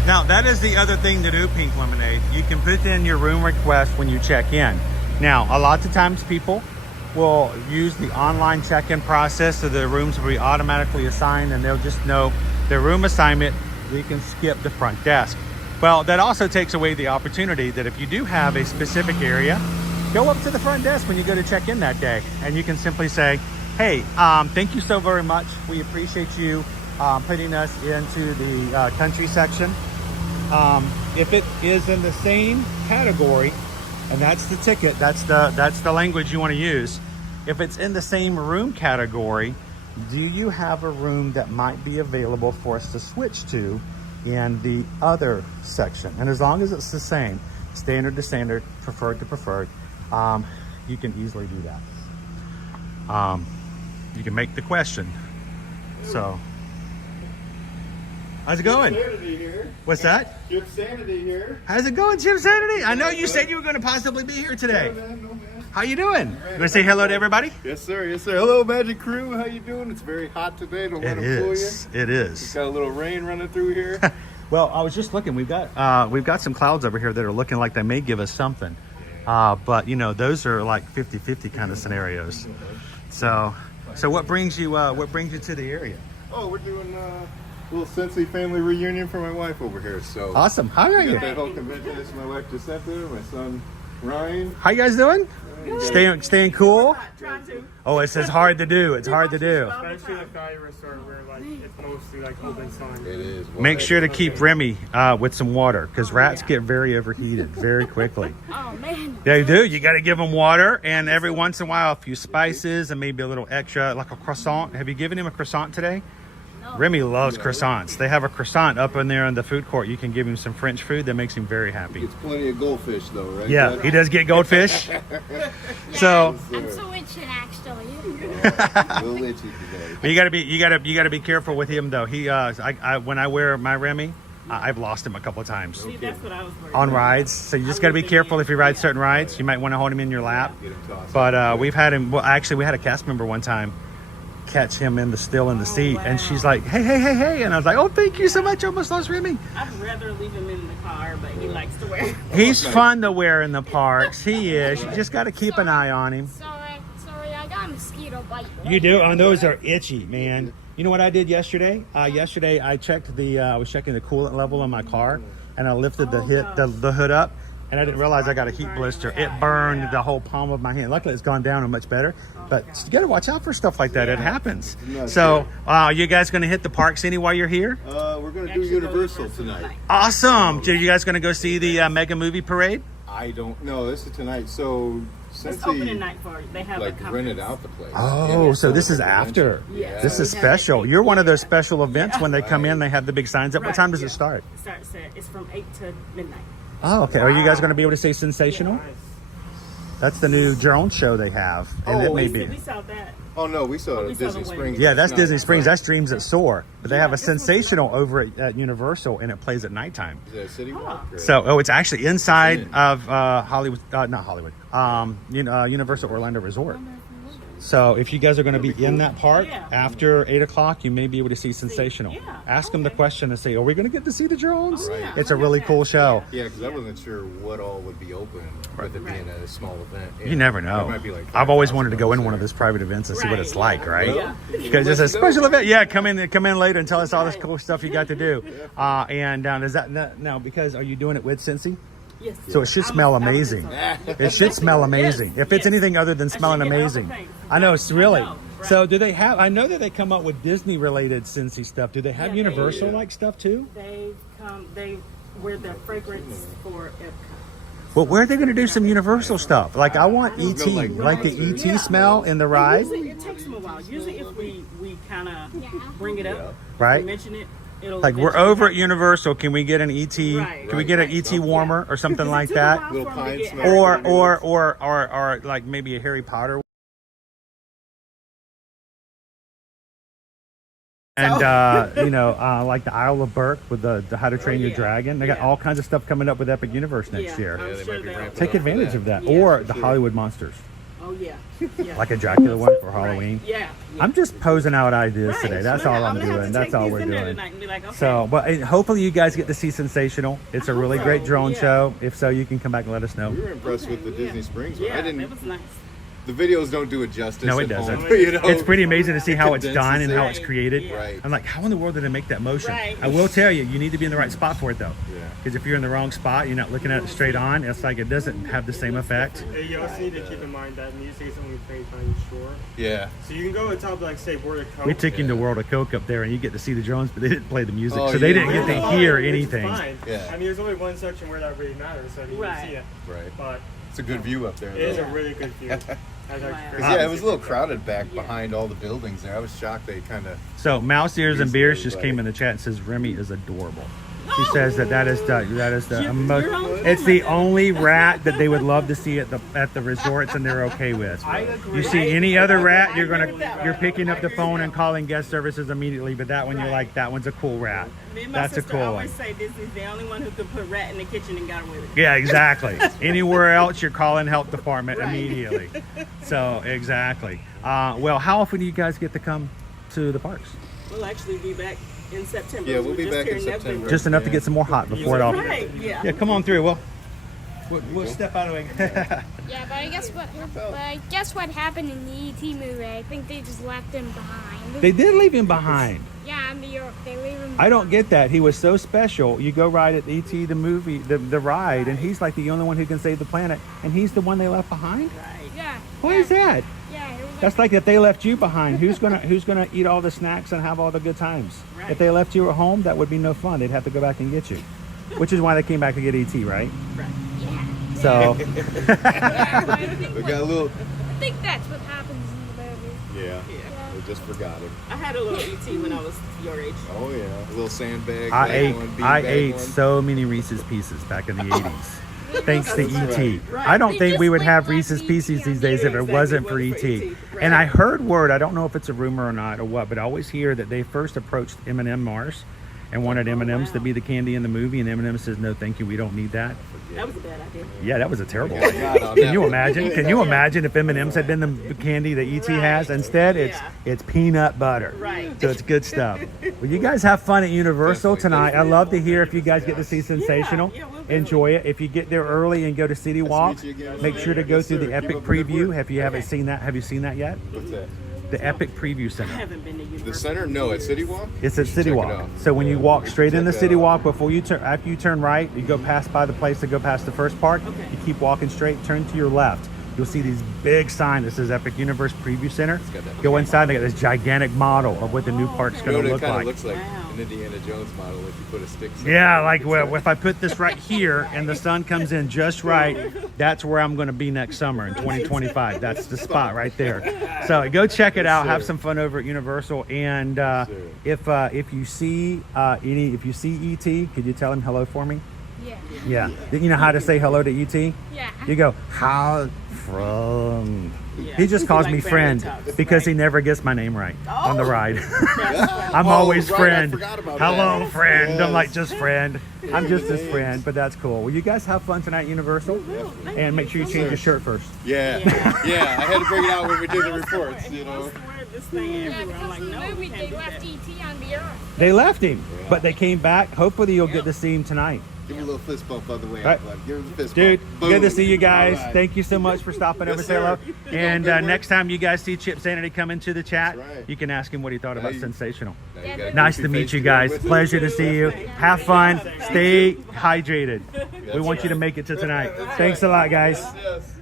Now, that is the other thing to do, Pink Lemonade. You can put in your room request when you check in. Now, a lot of times people will use the online check-in process, so the rooms will be automatically assigned and they'll just know their room assignment. We can skip the front desk. Well, that also takes away the opportunity that if you do have a specific area, go up to the front desk when you go to check in that day, and you can simply say, hey, thank you so very much. We appreciate you putting us into the country section. If it is in the same category, and that's the ticket, that's the language you want to use. If it's in the same room category, do you have a room that might be available for us to switch to in the other section? And as long as it's the same, standard to standard, preferred to preferred, you can easily do that. You can make the question. So, how's it going? Chipsanity here. What's that? Chipsanity here. How's it going, Chipsanity? I know you said you were going to possibly be here today. No, man. How you doing? You want to say hello to everybody? Yes, sir. Yes, sir. Hello, Magic Crew. How you doing? It's very hot today. Don't let them fool you. It is. It's got a little rain running through here. Well, I was just looking. We've got some clouds over here that are looking like they may give us something. But you know, those are like 50-50 kind of scenarios. So what brings you to the area? Oh, we're doing a little Cincy family reunion for my wife over here. So Awesome. How are you? got that whole convention. It's my wife Jacinta, my son Ryan. How you guys doing? Staying cool? Trying to. Oh, it's hard to do. It's hard to do. Especially the Valley Resort where like it's mostly like open sun. It is. Make sure to keep Remy with some water, because rats get very overheated very quickly. Oh man. They do. You got to give them water, and every once in a while a few spices and maybe a little extra, like a croissant. Have you given him a croissant today? Remy loves croissants. They have a croissant up in there in the food court. You can give him some French food that makes him very happy. Gets plenty of goldfish though, right? Yeah, he does get goldfish. So I'm so itching actually. Real itchy today. but you gotta be careful with him though. He when I wear my Remy, I've lost him a couple of times See, that's what I was worried on about. rides. So you just got to be careful if you ride certain rides. You might want to hold him in your lap. But we've had him. Well, actually, we had a cast member one time catch him still in the seat, and she's like, hey, and I was like, oh, thank you so much. I almost lost Remy. I'd rather leave him in the car, but he likes to wear. He's fun to wear in the parks. He is. You just got to keep an eye on him. Sorry, I got a mosquito bite. You do? Oh, those are itchy, man. You know what I did yesterday? Yesterday I checked I was checking the coolant level in my car, and I lifted the hood up, and I didn't realize I got a heat blister. It burned the whole palm of my hand. Luckily, it's gone down and much better. But you got to watch out for stuff like that. It happens. So, you guys going to hit the parks any while you're here? We're going to do Universal tonight. Awesome. Are you guys going to go see the Mega Movie Parade? I don't know. This is tonight. So since It's opening night for it. They have like a conference. rented out the place. Oh, so this is after. Yeah. This is special. You're one of those special events when they come in. They have the big signs up. What time does it start? It starts it's from 8 to midnight. Oh, okay. Are you guys going to be able to say Sensational? That's the new drone show they have, and it may be. We saw that. Oh no, we saw it at Disney Springs. Yeah, that's It's Disney not- Springs. That's Dreams that Soar. But they have a this one's Sensational over at Universal, and it plays at nighttime. Is it a City Walk? or- So, it's actually inside of Hollywood, not Hollywood, Universal Orlando Resort. So if you guys are going to be in that park after 8 o'clock, you may be able to see Sensational. Ask them the question and say, are we going to get to see the drones? Right. It's a really cool show. Yeah, because I wasn't sure what all would be open with it being a small event. Yeah. You never It know. might be like I've always 5,000 wanted to go in one of there. those private events and see what Right, it's like, right? Yeah. Because it's a special event. Yeah, come in later and tell us all this cool stuff you got to do. Is that now? Because are you doing it with Cincy? Yes. So it should smell amazing. It should smell amazing. If it's anything other than smelling should get all the amazing. things. I know, it's really. I know, right. So do they have, I know that they come up with Disney related Cincy stuff. Do they have Universal like stuff too? They wear their fragrance for Epcot. Well, where are they going to do some Universal stuff? Like I want ET, like the ET smell in the ride. Usually it takes them a while. Usually if we kind of bring it up, Right. we mention it, it'll Like we're eventually over at happen. Universal. Can we get an ET? Right. Can we get an ET warmer or something like It took a that? while Little for 'em to pine get smell. Or like maybe a Harry Potter. And like the Isle of Berk with the How to Train Your Dragon. They got all kinds of stuff coming up with Epic Universe next year. I'm they sure might be they'll- ramping Take up for advantage that. of that. Yeah, Or for the sure. Hollywood Monsters. Oh yeah. Like a Dracula one for Halloween. Yeah. I'm just posing out ideas Right. today. That's So, all yeah, I'm gonna have doing. to That's take all these we're in there doing. tonight and be like, okay. So, but hopefully you guys get to see Sensational. It's a really great drone yeah. show. If so, you can come back and let us know. We were impressed with the Disney Springs one. Yeah, I didn't. that was nice. The videos don't do it justice. No, it at home, doesn't. you know? It's pretty amazing to see how it's condenses done and how it. it's created. Right. I'm like, how in the world did they make that motion? Right. I will tell you, you need to be in the right spot for it though. Yeah. Because if you're in the wrong spot, you're not looking at it straight on. It's like it doesn't have the same effect. You also need to keep in mind that music is only played on the shore. Yeah. So you can go to top, like, say, World of Coke. We took him to World of Coke up there, and you get to see the drones, but they didn't play the music, Oh, so they yeah. didn't get to Fine, hear which is anything. fine. Yeah. I mean, there's only one section where that really matters, so you Right. can see it. Right. But It's a good view up there. it is though. a really good view. Yeah, it was a little crowded back behind all the buildings there. I was shocked they kind of. So Mouse Ears and Easily, Beers just right. came in the chat and says Remy is adorable. She says that is the You're most. on It's the camera. only rat that they would love to see at the resorts, and they're okay with. I agree. You see any other rat, you're agree with that you're one. picking up I the agree phone with and that calling guest services immediately. But that one, you're Right. like, that one's a cool rat. Me and my That's a sister cool one. always say Disney's the only one who could put rat in the kitchen and got away with it. Yeah, exactly. Anywhere else, you're calling health department Right. immediately. So exactly. Well, how often do you guys get to come to the parks? We'll actually be back in September. Yeah, we'll We're be just back here in November. September. Just enough to get some more hot before it all. Right, yeah. Yeah, come on through. We'll step out of the way. Yeah, but I guess what happened in the ET movie? I think they just left him behind. They did leave him behind. Yeah, in New York, they leave him. I don't get that. He was so special. You go ride at ET the movie, the ride, and he's like the only one who can save the planet, and he's the one they left behind. Right. Yeah. Why is that? Yeah, it was That's like if they left you behind. Who's gonna eat all the snacks and have all the good times? Right. If they left you at home, that would be no fun. They'd have to go back and get you, which is why they came back to get ET, right? Right. So We got a little. I think that's what happens in the movie. Yeah. Yeah. just forgot him. I had a little ET when I was your age. Oh yeah, a little sandbag. I bag ate one, bean I bag ate one. so many Reese's Pieces back in the 80s. Thanks to That's ET. right. I don't They think just we would went have on Reese's ET Pieces these days if it exactly, wasn't for wasn't ET. for ET, right. And I heard word, I don't know if it's a rumor or not or what, but I always hear that they first approached M&M Mars and wanted M&Ms to wow. be the candy in the movie, and M&M says, no, thank you, we don't need that. That was a bad idea. Yeah, that was a terrible Yeah, idea. God, on Can that you one. imagine? Can you imagine if M&Ms had been the candy that ET has? Right. Instead, Yeah. it's peanut butter. Right. So it's good stuff. Well, you guys have fun at Universal Definitely. tonight. I love to hear if you guys get to see Sensational. Yeah, we'll be Enjoy it. If you get there early and go to City Walk, meet you again. make sure to go Yes, through sir. the Epic Keep up the good Preview. work. If you haven't seen that, have you seen that yet? What's that? The Epic Preview I Center. haven't been to The Universal. center? No, at City Walk. It's at City Check it Walk. out. So when you Yeah, walk we straight check into that City out. Walk, before you turn, after you turn right, you go past by the place to go past the first park. Okay. You keep walking straight, turn to your left. You'll see these big signs that says Epic Universe Preview Center. got that Go big inside, they got this gigantic model of what the new park's You going know to what it look kind of like. looks like? Wow. An Indiana Jones model if you put a stick. Yeah, like well, if I put this right here and the sun comes in just right, that's where I'm going to be next summer in 2025. That's the spot right there. So go check it out. Have some fun over at Universal. And if you see ET, could you tell him hello for me? Yeah. Yeah. Didn't you know how to say hello to ET? Yeah. You go, how from? Yeah. He just calls Like me family friend talks, because he right? never gets my name right on the Oh. ride. That's I'm Oh, always right, I friend. forgot about Hello, that. friend. I'm Yes. like, just friend. I'm just his friend, but that's cool. Well, you guys have fun tonight at Universal. Thank And make sure you so change your much. shirt first. Yeah, yeah. I had to bring it out when we did the reports. You I know. swear this thing Yeah, everywhere. I'm because like, in the no, we movie can't they do left that. ET on the earth. They left him, but they came back. Hopefully you'll get to see him tonight. Give him a little fist bump on the way Right. out, bud. Give him a fist Dude, bump. good to Boom. see you guys. All right. Thank you so much for stopping over, Yes, say hello. sir. And Good work. next time you guys see Chipsanity come into the chat, That's right. you can ask him what he thought Now about you- Sensational. Now you got a Nice to goofy meet face you to go guys. with it. Pleasure to see you. Have fun. Stay hydrated. We That's want you to right. make it to tonight. Thanks a lot, guys. Yes.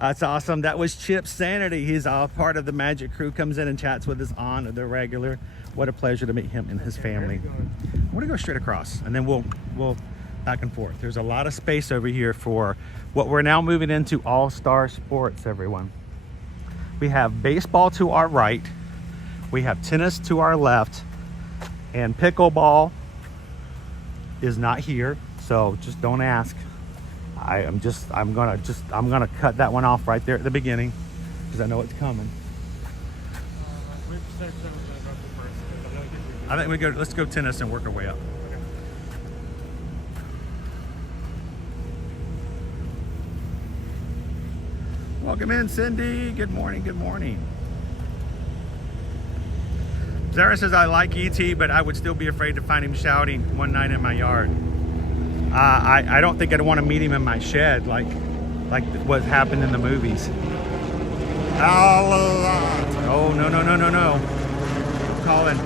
That's awesome. That was Chipsanity. He's all part of the Magic Crew. Comes in and chats with us on the regular. What a pleasure to meet him and his family. I'm gonna go straight across, and then we'll back and forth. There's a lot of space over here for what we're now moving into all-star sports. Everyone, we have baseball to our right, we have tennis to our left, and pickleball is not here. So just don't ask. I'm gonna cut that one off right there at the beginning because I know it's coming. I think let's go tennis and work our way up. Welcome in, Cindy. Good morning, good morning. Zara says, I like ET, but I would still be afraid to find him shouting one night in my yard. I don't think I'd want to meet him in my shed like what happened in the movies. Oh, no.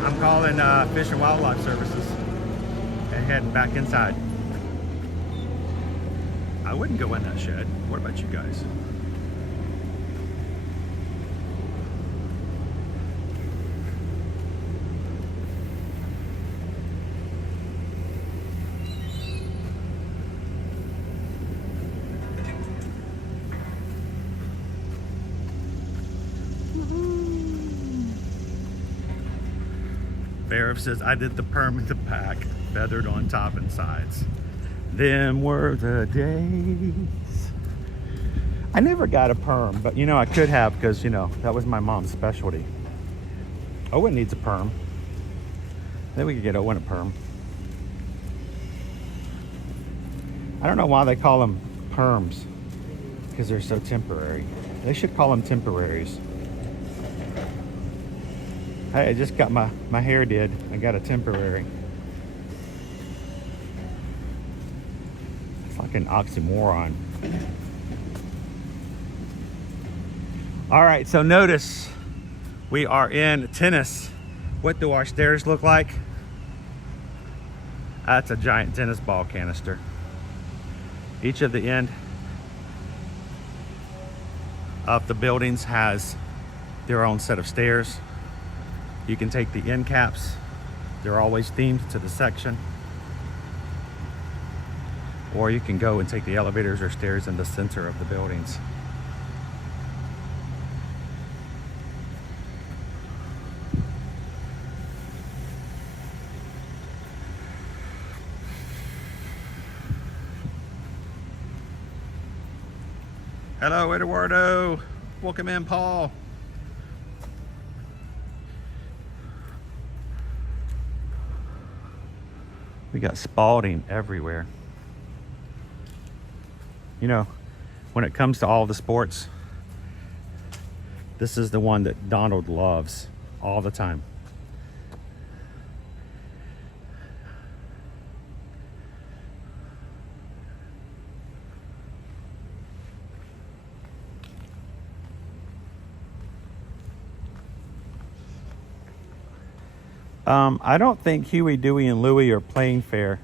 I'm calling Fish and Wildlife Services and heading back inside. I wouldn't go in that shed. What about you guys? Barif says, I did the perm in the back, feathered on top and sides. Them were the days. I never got a perm, but I could have because, that was my mom's specialty. Owen needs a perm. I think we could get Owen a perm. I don't know why they call them perms because they're so temporary. They should call them temporaries. Hey, I just got my hair did. I got a temporary. It's like an oxymoron. All right, so notice we are in tennis. What do our stairs look like? That's a giant tennis ball canister. Each of the end of the buildings has their own set of stairs. You can take the end caps. They're always themed to the section. Or you can go and take the elevators or stairs in the center of the buildings. Hello, Eduardo. Welcome in, Paul. We got Spalding everywhere. You know, when it comes to all the sports, this is the one that Donald loves all the time. I don't think Huey, Dewey, and Louie are playing fair.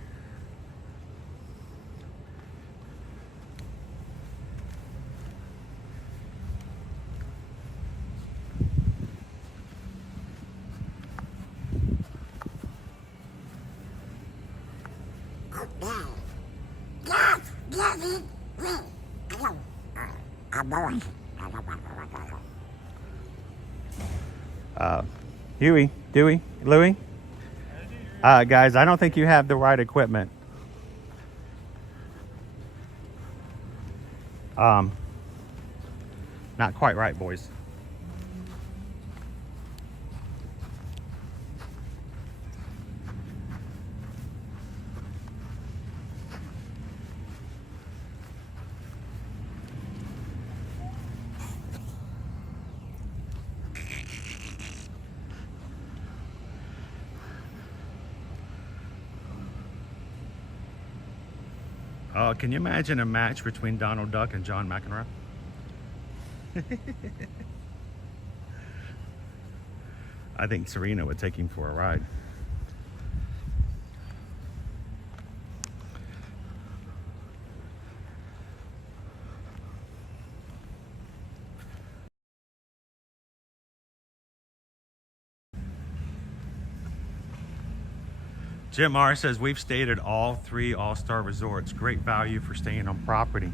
Huey, Dewey, Louie? Guys, I don't think you have the right equipment. Not quite right, boys. Can you imagine a match between Donald Duck and John McEnroe? I think Serena would take him for a ride. Jim R says, we've stayed at all 3 all-star resorts. Great value for staying on property.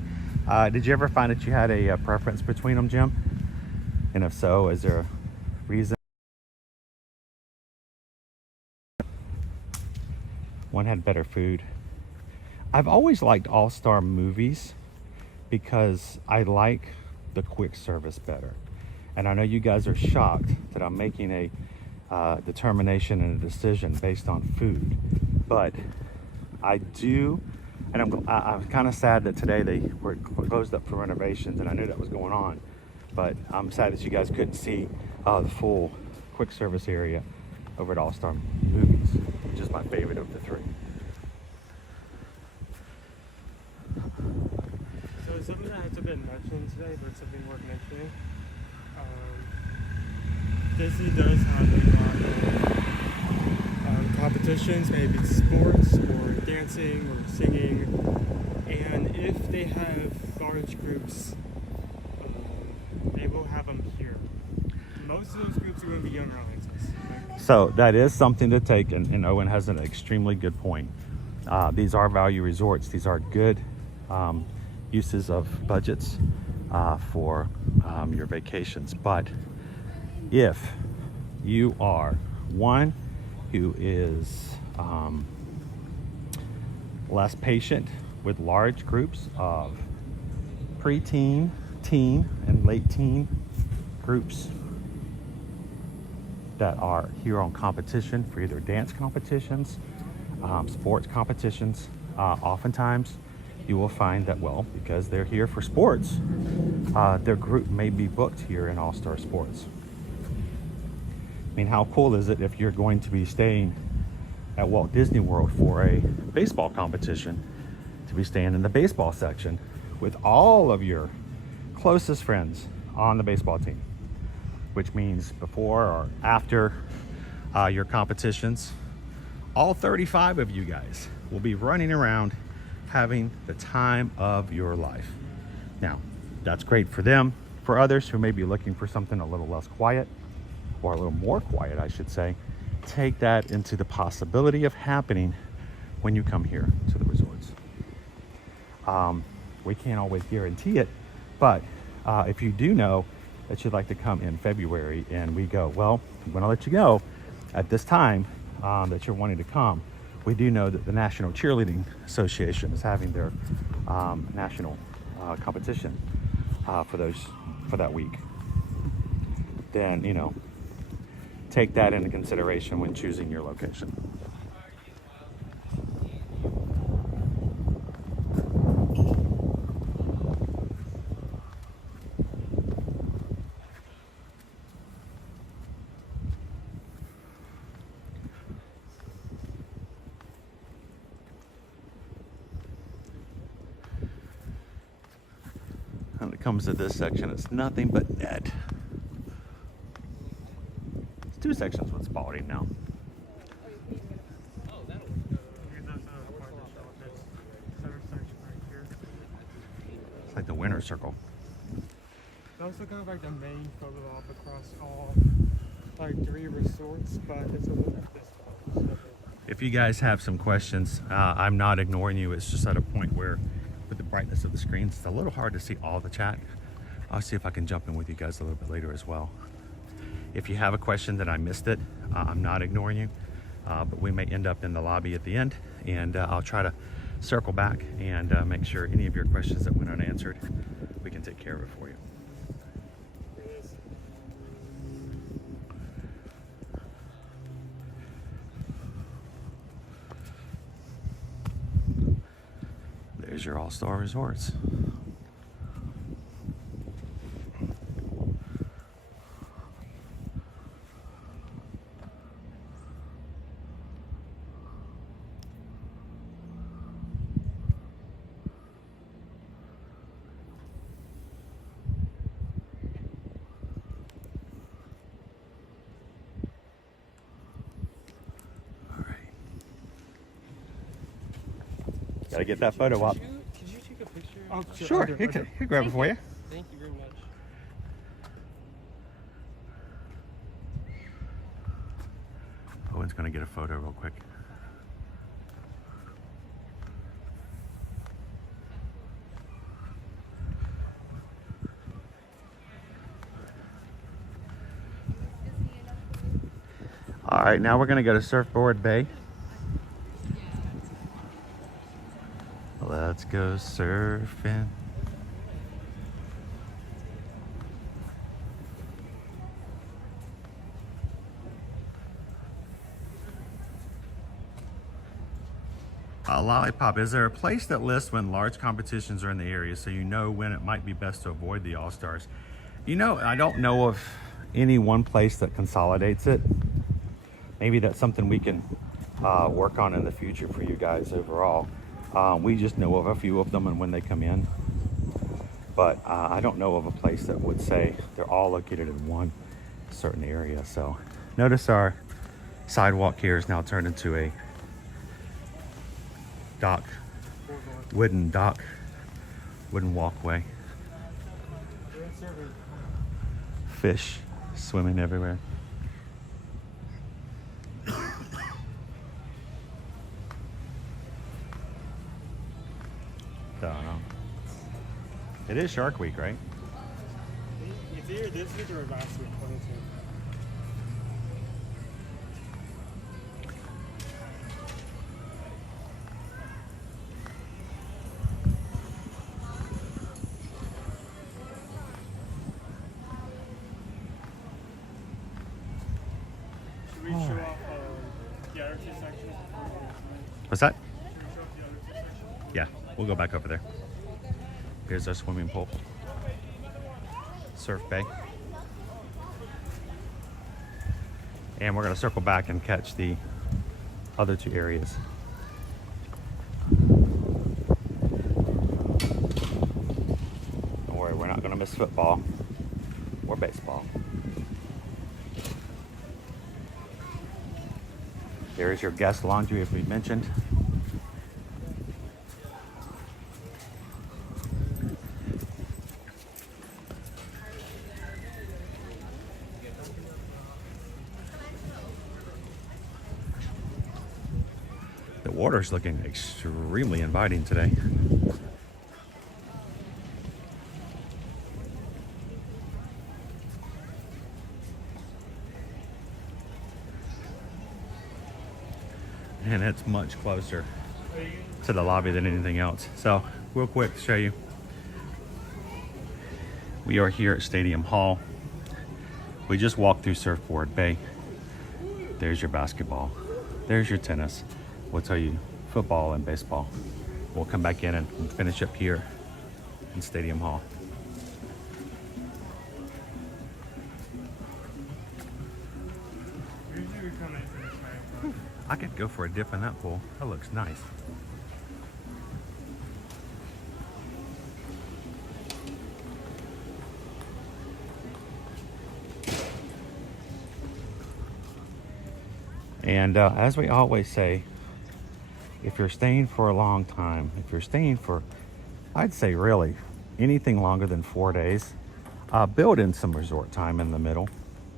Did you ever find that you had a preference between them, Jim? And if so, is there a reason? One had better food. I've always liked all-star movies because I like the quick service better. And I know you guys are shocked that I'm making a determination and a decision based on food, but I do, and I'm kind of sad that today they were closed up for renovations, and I knew that was going on, but I'm sad that you guys couldn't see the full quick service area over at All Star Movies, which is my favorite of the 3. So something that hasn't been mentioned today, but something worth mentioning. Disney does have a lot of competitions, maybe sports or dancing or singing, and if they have large groups, they will have them here. Most of those groups are going to be younger audiences. Right? So that is something to take, and Owen has an extremely good point. These are value resorts. These are good uses of budgets for your vacations, but if you are one who is less patient with large groups of preteen, teen, and late teen groups that are here on competition for either dance competitions, sports competitions, oftentimes you will find that, well, because they're here for sports, their group may be booked here in All-Star Sports. I mean, how cool is it if you're going to be staying at Walt Disney World for a baseball competition to be staying in the baseball section with all of your closest friends on the baseball team, which means before or after your competitions, all 35 of you guys will be running around having the time of your life. Now, that's great for them. For others who may be looking for something a little less quiet, or a little more quiet, I should say, take that into the possibility of happening when you come here to the resorts. We can't always guarantee it, but if you do know that you'd like to come in February and we go, well, I'm gonna let you go at this time that you're wanting to come. We do know that the National Cheerleading Association is having their national competition for that week, then, you know, take that into consideration when choosing your location. When it comes to this section, it's nothing but net. It's 2 sections with spalding now. It's like the winter circle. It's also kind of like the main photo op across all like 3 resorts, but it's a little bit. If you guys have some questions, I'm not ignoring you. It's just at a point where, with the brightness of the screens, it's a little hard to see all the chat. I'll see if I can jump in with you guys a little bit later as well. If you have a question that I missed it, I'm not ignoring you, but we may end up in the lobby at the end, and I'll try to circle back and make sure any of your questions that went unanswered, we can take care of it for you. There's your all-star resorts. Gotta get that photo up. Could you take a picture? Oh, Sure, he'll grab it for you. Thank you very much. Owen's gonna get a photo real quick. All right, now we're gonna go to Surfboard Bay. Let's go surfing. Lollipop, is there a place that lists when large competitions are in the area so you know when it might be best to avoid the All-Stars? You know, I don't know of any one place that consolidates it. Maybe that's something we can work on in the future for you guys overall. We just know of a few of them and when they come in, but I don't know of a place that would say they're all located in one certain area. So notice our sidewalk here is now turned into a dock, wooden walkway. Fish swimming everywhere. Don't know. It is Shark Week, right? It's either this week or last week. Should we show off the other 2 sections? What's that? Should we show off the other 2 sections? Yeah, we'll go back over there. Here's our swimming pool. Surf Bay. And we're gonna circle back and catch the other 2 areas. Don't worry, we're not gonna miss football or baseball. There's your guest laundry, as we mentioned. The water's looking extremely inviting today. And it's much closer to the lobby than anything else. So real quick, show you. We are here at Stadium Hall. We just walked through Surfboard Bay. There's your basketball. There's your tennis. We'll tell you football and baseball. We'll come back in and finish up here in Stadium Hall. I could go for a dip in that pool. That looks nice. And as we always say, if you're staying for a long time, if you're staying for, I'd say really anything longer than 4 days, build in some resort time in the middle.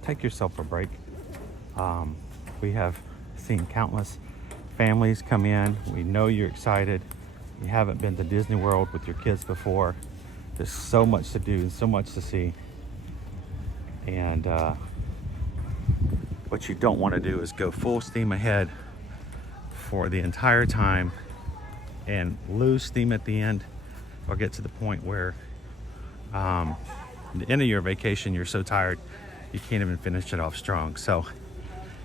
Take yourself a break. We have seen countless families come in. We know you're excited. You haven't been to Disney World with your kids before. There's so much to do and so much to see. And what you don't want to do is go full steam ahead for the entire time and lose steam at the end, or get to the point where at the end of your vacation you're so tired you can't even finish it off strong. So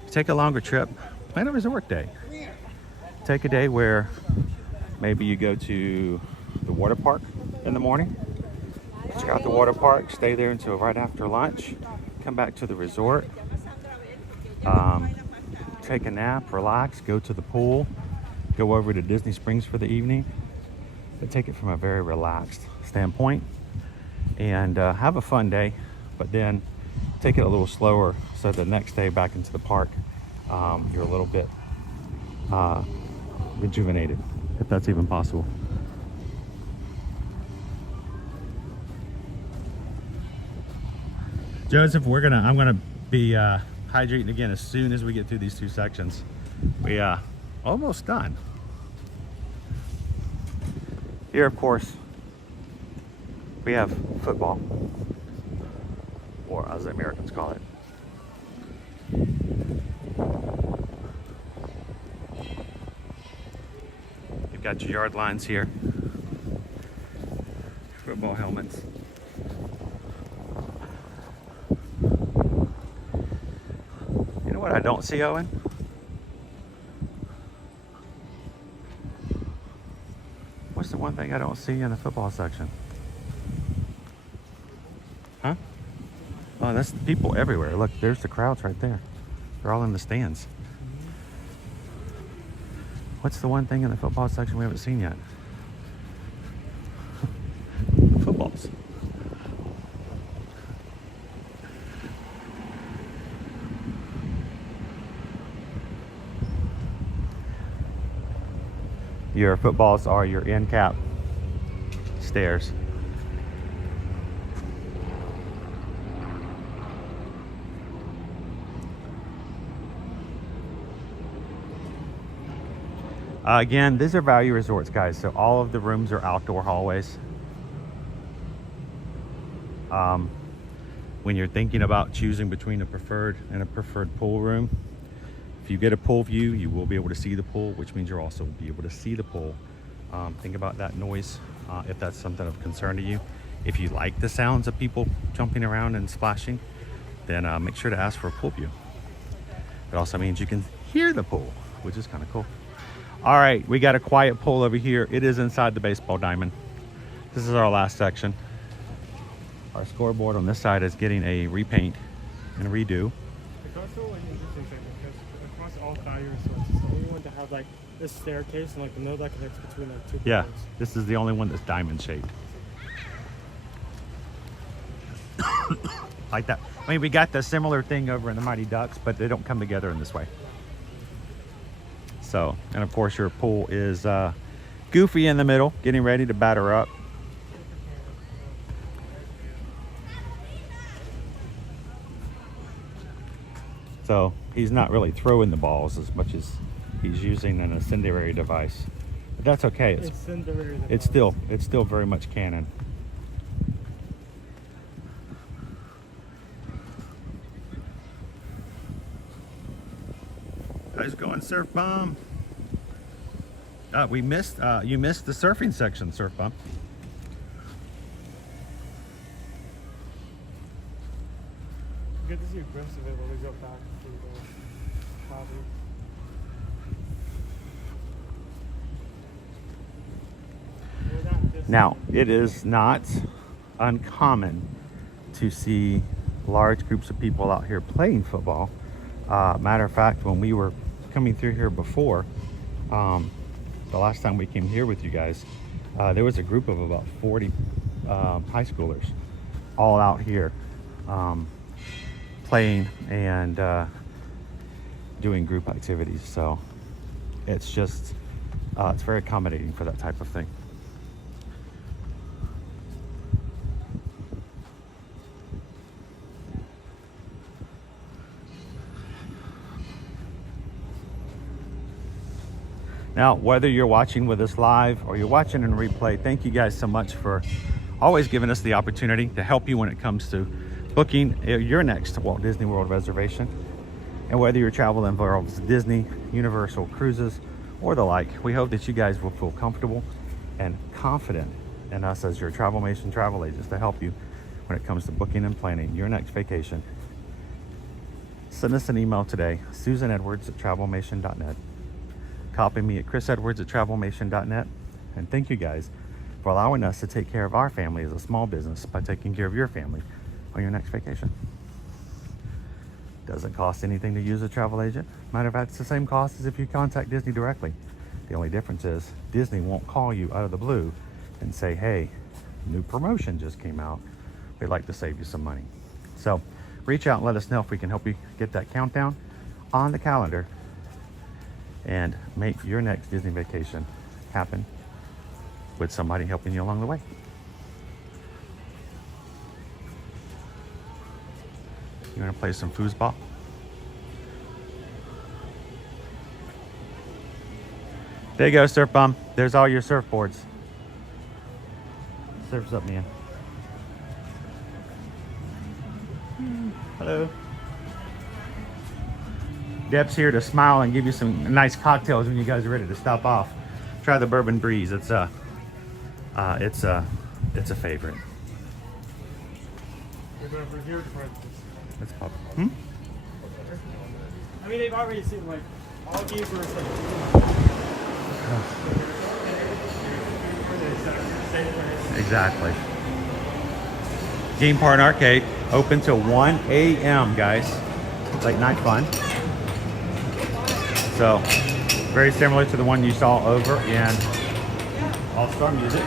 take a longer trip, plan a resort day. Take a day where maybe you go to the water park in the morning, check out the water park, stay there until right after lunch, come back to the resort, take a nap, relax, go to the pool, go over to Disney Springs for the evening, but take it from a very relaxed standpoint and have a fun day, but then take it a little slower so the next day back into the park you're a little bit rejuvenated, if that's even possible. Joseph, I'm gonna be hydrating again as soon as we get through these two sections. We almost done. Here, of course, we have football, or as the Americans call it. You've got your yard lines here, football helmets. You know what I don't see, Owen? What's the one thing I don't see in the football section? Huh? Oh, that's people everywhere. Look, there's the crowds right there. They're all in the stands. What's the one thing in the football section we haven't seen yet? Footballs. Your footballs are your end cap stairs. Again, these are value resorts, guys, so all of the rooms are outdoor hallways. When you're thinking about choosing between a preferred pool room, if you get a pool view, you will be able to see the pool, which means you'll also be able to see the pool. Think about that noise, if that's something of concern to you. If you like the sounds of people jumping around and splashing, then make sure to ask for a pool view. It also means you can hear the pool, which is kind of cool. All right, we got a quiet pool over here. It is inside the baseball diamond. This is our last section. Our scoreboard on this side is getting a repaint and redo. It's also an interesting thing because across all value resorts, it's the only one to have like this staircase and like the node that connects between like two Yeah, pillars. this is the only one that's diamond shaped. Like that. I mean, we got the similar thing over in the Mighty Ducks, but they don't come together in this way. So, and of course your pool is Goofy in the middle, getting ready to batter up. So he's not really throwing the balls as much as he's using an incendiary device. But that's okay. It's still very much canon. How's it going, Surf Bomb? You missed the surfing section, Surf Bomb. Good to see a glimpse of it when we go back to the lobby. Now, it is not uncommon to see large groups of people out here playing football. Matter of fact, when we were coming through here before, the last time we came here with you guys, there was a group of about 40 high schoolers all out here playing and doing group activities. So it's just, it's very accommodating for that type of thing. Now, whether you're watching with us live or you're watching in replay, thank you guys so much for always giving us the opportunity to help you when it comes to booking your next Walt Disney World reservation. And whether your travel involves Disney, Universal, cruises, or the like, we hope that you guys will feel comfortable and confident in us as your Travelmation travel agents to help you when it comes to booking and planning your next vacation. Send us an email today, susanedwards@travelmation.net. Copy me at chrisedwards@travelmation.net. And thank you guys for allowing us to take care of our family as a small business by taking care of your family on your next vacation. Doesn't cost anything to use a travel agent. Matter of fact, it's the same cost as if you contact Disney directly. The only difference is Disney won't call you out of the blue and say, hey, new promotion just came out. We'd like to save you some money. So reach out and let us know if we can help you get that countdown on the calendar and make your next Disney vacation happen with somebody helping you along the way. You want to play some foosball? There you go, Surf Bum. There's all your surfboards. Surf's up, man. Hello. Deb's here to smile and give you some nice cocktails when you guys are ready to stop off. Try the Bourbon Breeze. It's a favorite. We're going for here for It's pop. I mean, they've already seen like all games were Exactly. Game Park Arcade open till 1 a.m. guys. Late night fun. So very similar to the one you saw over in All-Star Music.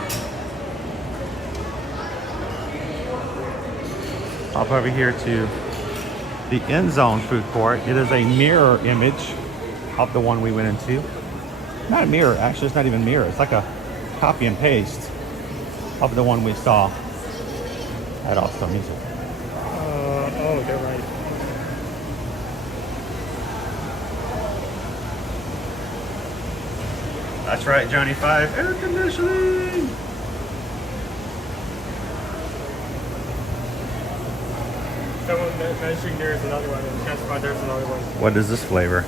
Hop over here to the End Zone food court. It is a mirror image of the one we went into. Not a mirror, actually it's not even a mirror. It's like a copy and paste of the one we saw at All-Star Music. Oh, they're right. That's right, Johnny 5. Air conditioning! Someone mentioning there's another one, and guess what, there's another one. What is this flavor?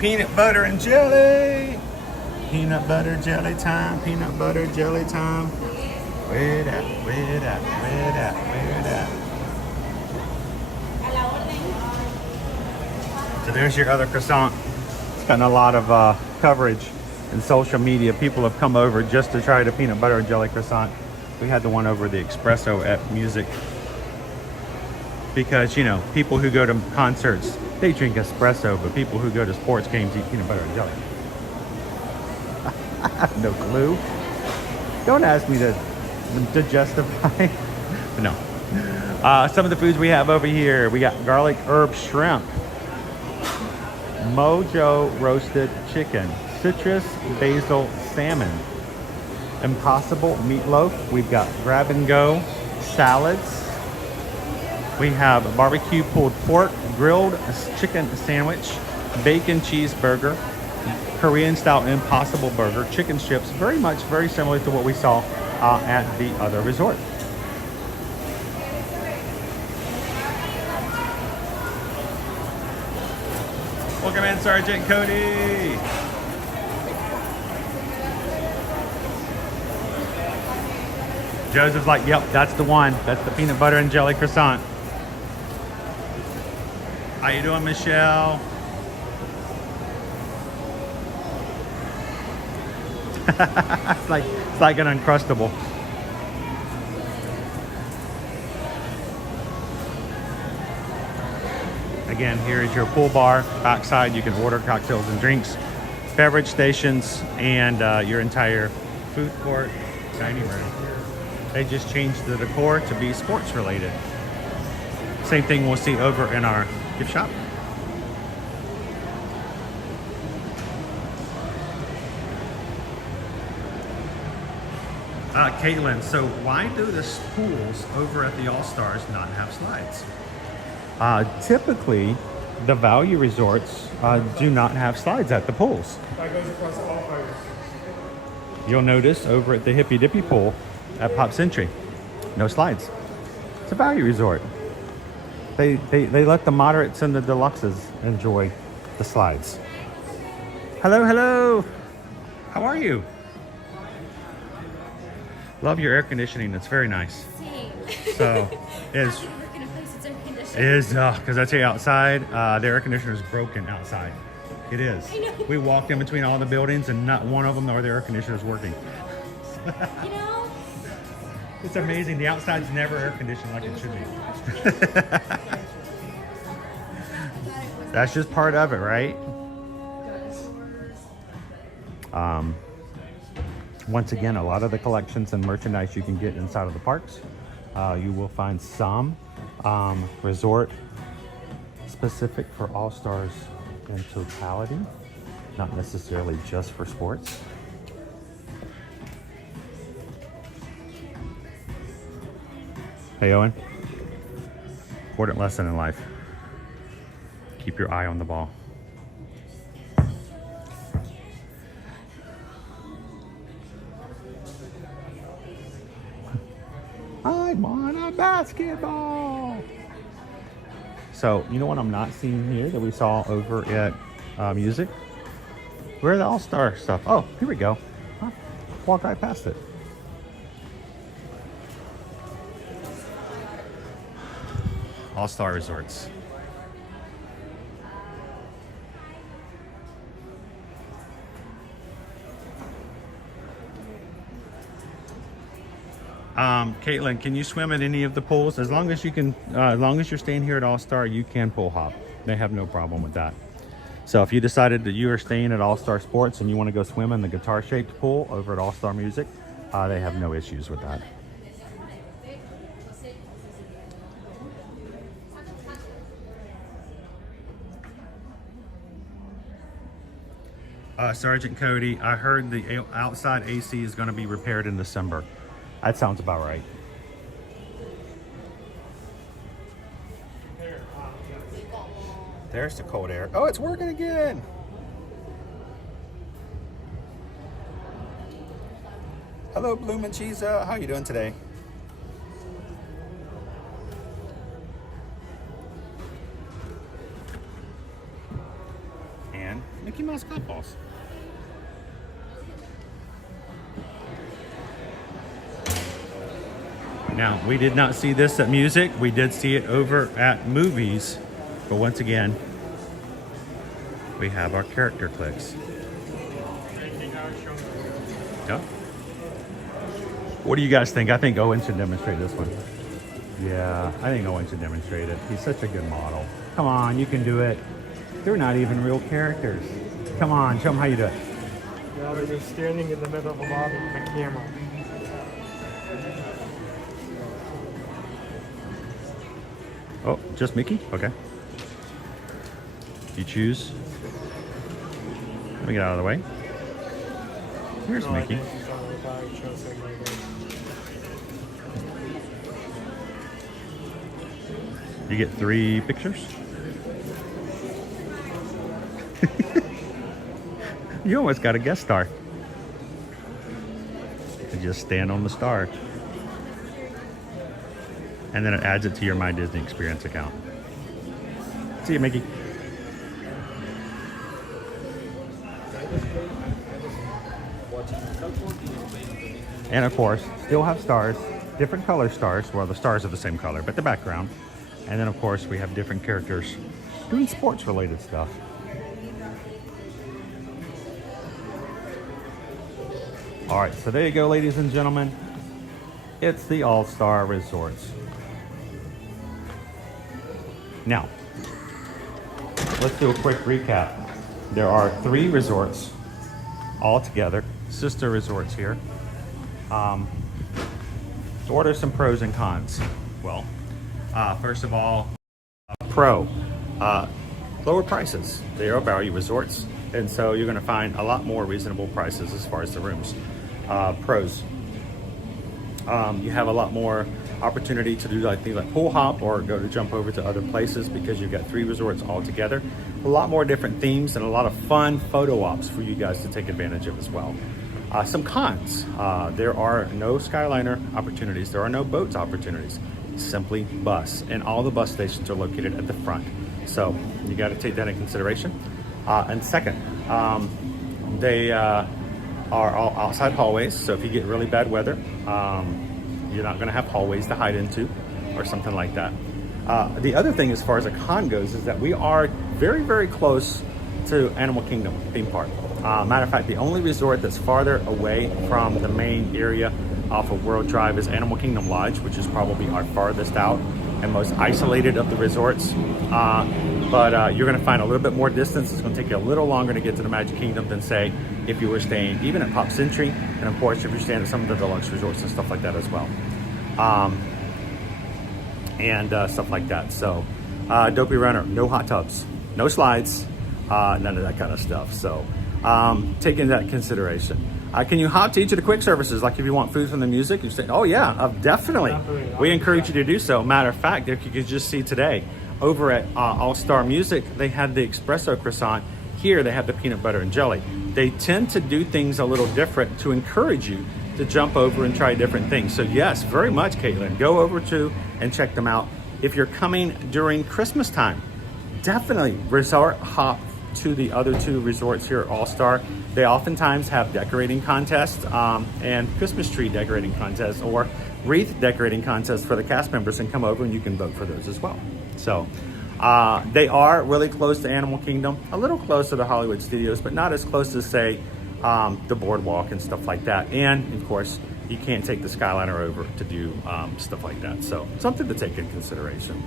Peanut butter and jelly! Peanut butter jelly time, peanut butter jelly time. Where that, where that, where that, where that. So there's your other croissant. It's gotten a lot of coverage in social media. People have come over just to try the peanut butter and jelly croissant. We had the one over the espresso at Music. Because, you know, people who go to concerts, they drink espresso, but people who go to sports games eat peanut butter and jelly. I have no clue. Don't ask me to justify. But no. Some of the foods we have over here. We got garlic herb shrimp, Mojo roasted chicken, citrus basil salmon, Impossible meatloaf. We've got grab and go salads. We have barbecue pulled pork, grilled chicken sandwich, bacon cheeseburger, Korean style Impossible burger, chicken strips, very similar to what we saw at the other resort. Welcome in, Sergeant Cody. Joseph's like, yep, that's the one. That's the peanut butter and jelly croissant. How you doing, Michelle? It's like an Uncrustable. Again, here is your pool bar. Backside, you can order cocktails and drinks, beverage stations, and your entire food court, dining room. They just changed the decor to be sports related. Same thing we'll see over in our gift shop. Caitlin, so why do the pools over at the All-Stars not have slides? Typically, the value resorts do not have slides at the pools. That goes across all fires. You'll notice over at the Hippy Dippy pool at Pop Century, no slides. It's a value resort. They let the moderates and the deluxes enjoy the slides. Hello, hello. How are you? Love your air conditioning. It's very nice. Same. So is Happy to work in a place that's air conditioned. is because I tell you outside, the air conditioner is broken outside. It is. I know. We walked in between all the buildings and not one of them or the air conditioner is working. You know? It's amazing. The outside's never air conditioned like it should be. That's just part of it, right? Once again, a lot of the collections and merchandise you can get inside of the parks. You will find some resort specific for All-Stars in totality, not necessarily just for sports. Hey Owen, important lesson in life. Keep your eye on the ball. I want a basketball. So, you know what I'm not seeing here that we saw over at music? Where are the All-Star stuff? Oh, here we go. Huh. Walked right past it. All-Star Resorts. Caitlin, can you swim at any of the pools? As long as you can, as long as you're staying here at All-Star, you can pool hop. They have no problem with that. So if you decided that you are staying at All-Star Sports and you want to go swim in the guitar-shaped pool over at All-Star Music, they have no issues with that. Sergeant Cody, I heard the outside AC is going to be repaired in December. That sounds about right. There's the cold air. Oh, it's working again. Hello, Bloomin' Cheese. How you doing today? And Mickey Mouse golf balls. Now, we did not see this at music. We did see it over at movies. But once again, we have our character clicks. Yeah. What do you guys think? I think Owen should demonstrate this one. Yeah, I think Owen should demonstrate it. He's such a good model. Come on, you can do it. They're not even real characters. Come on, show them how you do it. Yeah, they're just standing in the middle of a lobby with a camera. Oh, just Mickey? Okay. You choose. Let me get out of the way. Here's Mickey. You get 3 pictures. You almost got a guest star. You just stand on the star. And then it adds it to your My Disney Experience account. See you, Mickey. And of course, still have stars, different color stars. Well, the stars are the same color, but the background. And then of course, we have different characters doing sports related stuff. All right, so there you go, ladies and gentlemen. It's the All-Star Resorts. Now, let's do a quick recap. There are 3 resorts all together, sister resorts here. So what are some pros and cons? Well, first of all, pro, lower prices. They are value resorts, and so you're gonna find a lot more reasonable prices as far as the rooms. Pros, you have a lot more opportunity to do like things like pool hop or go to jump over to other places because you've got 3 resorts all together. A lot more different themes and a lot of fun photo ops for you guys to take advantage of as well. Some cons, there are no Skyliner opportunities. There are no boats opportunities, simply bus. And all the bus stations are located at the front. So you gotta take that in consideration. And second, they are all outside hallways. So if you get really bad weather, you're not gonna have hallways to hide into or something like that. The other thing as far as a con goes is that we are very, very close to Animal Kingdom theme park. Matter of fact, the only resort that's farther away from the main area off of World Drive is Animal Kingdom Lodge, which is probably our farthest out and most isolated of the resorts. But you're gonna find a little bit more distance. It's gonna take you a little longer to get to the Magic Kingdom than say if you were staying even at Pop Century, and of course if you're staying at some of the deluxe resorts and stuff like that as well. Stuff like that. So Dopey Runner, no hot tubs, no slides, none of that kind of stuff. So taking that into consideration. Can you hop to each of the quick services? Like if you want food from the music, you say, oh yeah, definitely. We encourage you to do so. Matter of fact, if you could just see today, over at All Star Music, they had the espresso croissant. Here they have the peanut butter and jelly. They tend to do things a little different to encourage you to jump over and try different things. So yes, very much, Caitlin, go over to and check them out. If you're coming during Christmas time, definitely resort hop to the other 2 resorts here at All Star. They oftentimes have decorating contests and Christmas tree decorating contests or wreath decorating contests for the cast members, and come over and you can vote for those as well. So they are really close to Animal Kingdom, a little close to the Hollywood Studios, but not as close as say the boardwalk and stuff like that. And of course, you can't take the Skyliner over to do stuff like that. So something to take in consideration.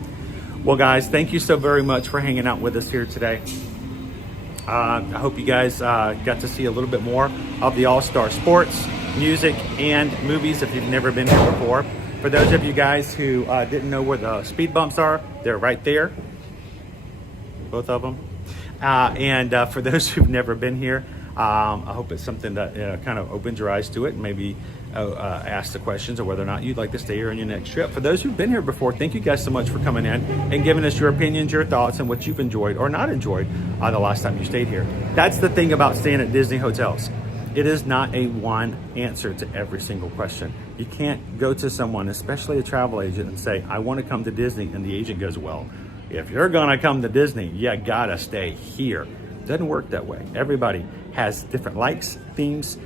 Well guys, thank you so very much for hanging out with us here today. I hope you guys got to see a little bit more of the All-Star Sports, music, and movies if you've never been here before. For those of you guys who didn't know where the speed bumps are, they're right there, both of them. For those who've never been here, I hope it's something that kind of opens your eyes to it and maybe ask the questions of whether or not you'd like to stay here on your next trip. For those who've been here before, thank you guys so much for coming in and giving us your opinions, your thoughts, and what you've enjoyed or not enjoyed the last time you stayed here. That's the thing about staying at Disney hotels. It is not a one answer to every single question. You can't go to someone, especially a travel agent, and say, I want to come to Disney, and the agent goes, well, if you're gonna come to Disney, you gotta stay here. It doesn't work that way. Everybody has different likes, themes.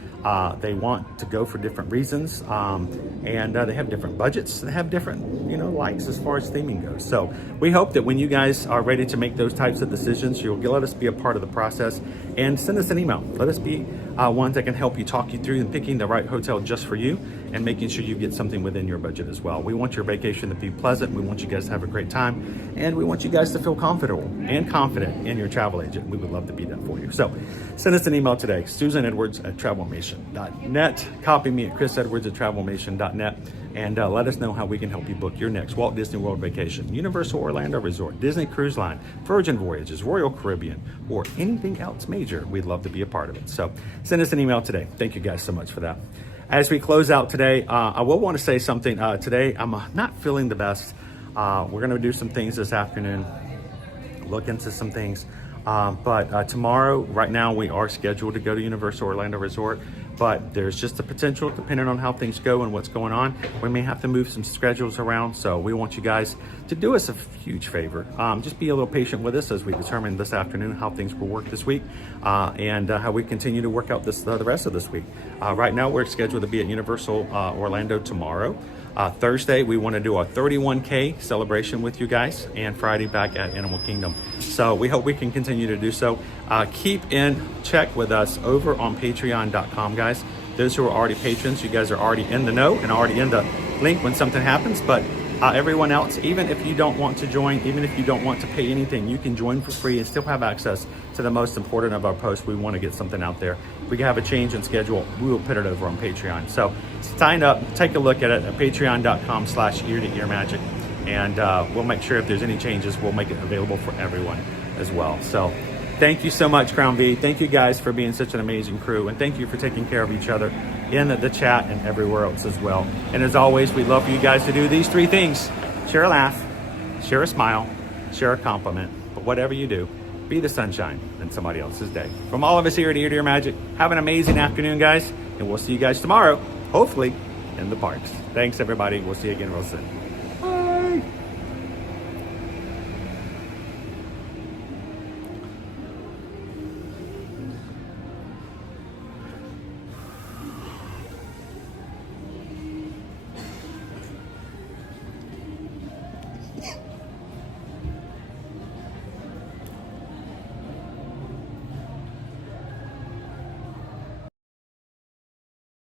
They want to go for different reasons, and they have different budgets. They have different, likes as far as theming goes. So we hope that when you guys are ready to make those types of decisions, you'll let us be a part of the process and send us an email. Let us be ones that can help you, talk you through and picking the right hotel just for you and making sure you get something within your budget as well. We want your vacation to be pleasant. We want you guys to have a great time, and we want you guys to feel comfortable and confident in your travel agent. We would love to be that for you. So send us an email today, susanedwards@travelmation.net. Copy me at chrisedwards@travelmation.net, and let us know how we can help you book your next Walt Disney World vacation, Universal Orlando Resort, Disney Cruise Line, Virgin Voyages, Royal Caribbean, or anything else major. We'd love to be a part of it. So send us an email today. Thank you guys so much for that. As we close out today, I will want to say something. Today, I'm not feeling the best. We're going to do some things this afternoon, look into some things. But tomorrow, right now, we are scheduled to go to Universal Orlando Resort, but there's just a potential, depending on how things go and what's going on, we may have to move some schedules around. So we want you guys to do us a huge favor. Just be a little patient with us as we determine this afternoon how things will work this week, and how we continue to work out the rest of this week. Right now, we're scheduled to be at Universal Orlando tomorrow. Thursday, we want to do our 31K celebration with you guys, and Friday back at Animal Kingdom. So we hope we can continue to do so. Keep in check with us over on patreon.com, guys. Those who are already patrons, you guys are already in the know and already in the link when something happens. But everyone else, even if you don't want to join, even if you don't want to pay anything, you can join for free and still have access to the most important of our posts. We want to get something out there. If we have a change in schedule, we will put it over on Patreon. So sign up, take a look at it at patreon.com/ear-to-ear-magic, and we'll make sure if there's any changes, we'll make it available for everyone as well. So thank you so much, Crown V. Thank you guys for being such an amazing crew, and thank you for taking care of each other in the chat and everywhere else as well. And as always, we'd love for you guys to do these 3 things: share a laugh, share a smile, share a compliment. But whatever you do, be the sunshine in somebody else's day. From all of us here at Ear to Ear Magic, have an amazing afternoon, guys, and we'll see you guys tomorrow, hopefully in the parks. Thanks, everybody. We'll see you again real soon.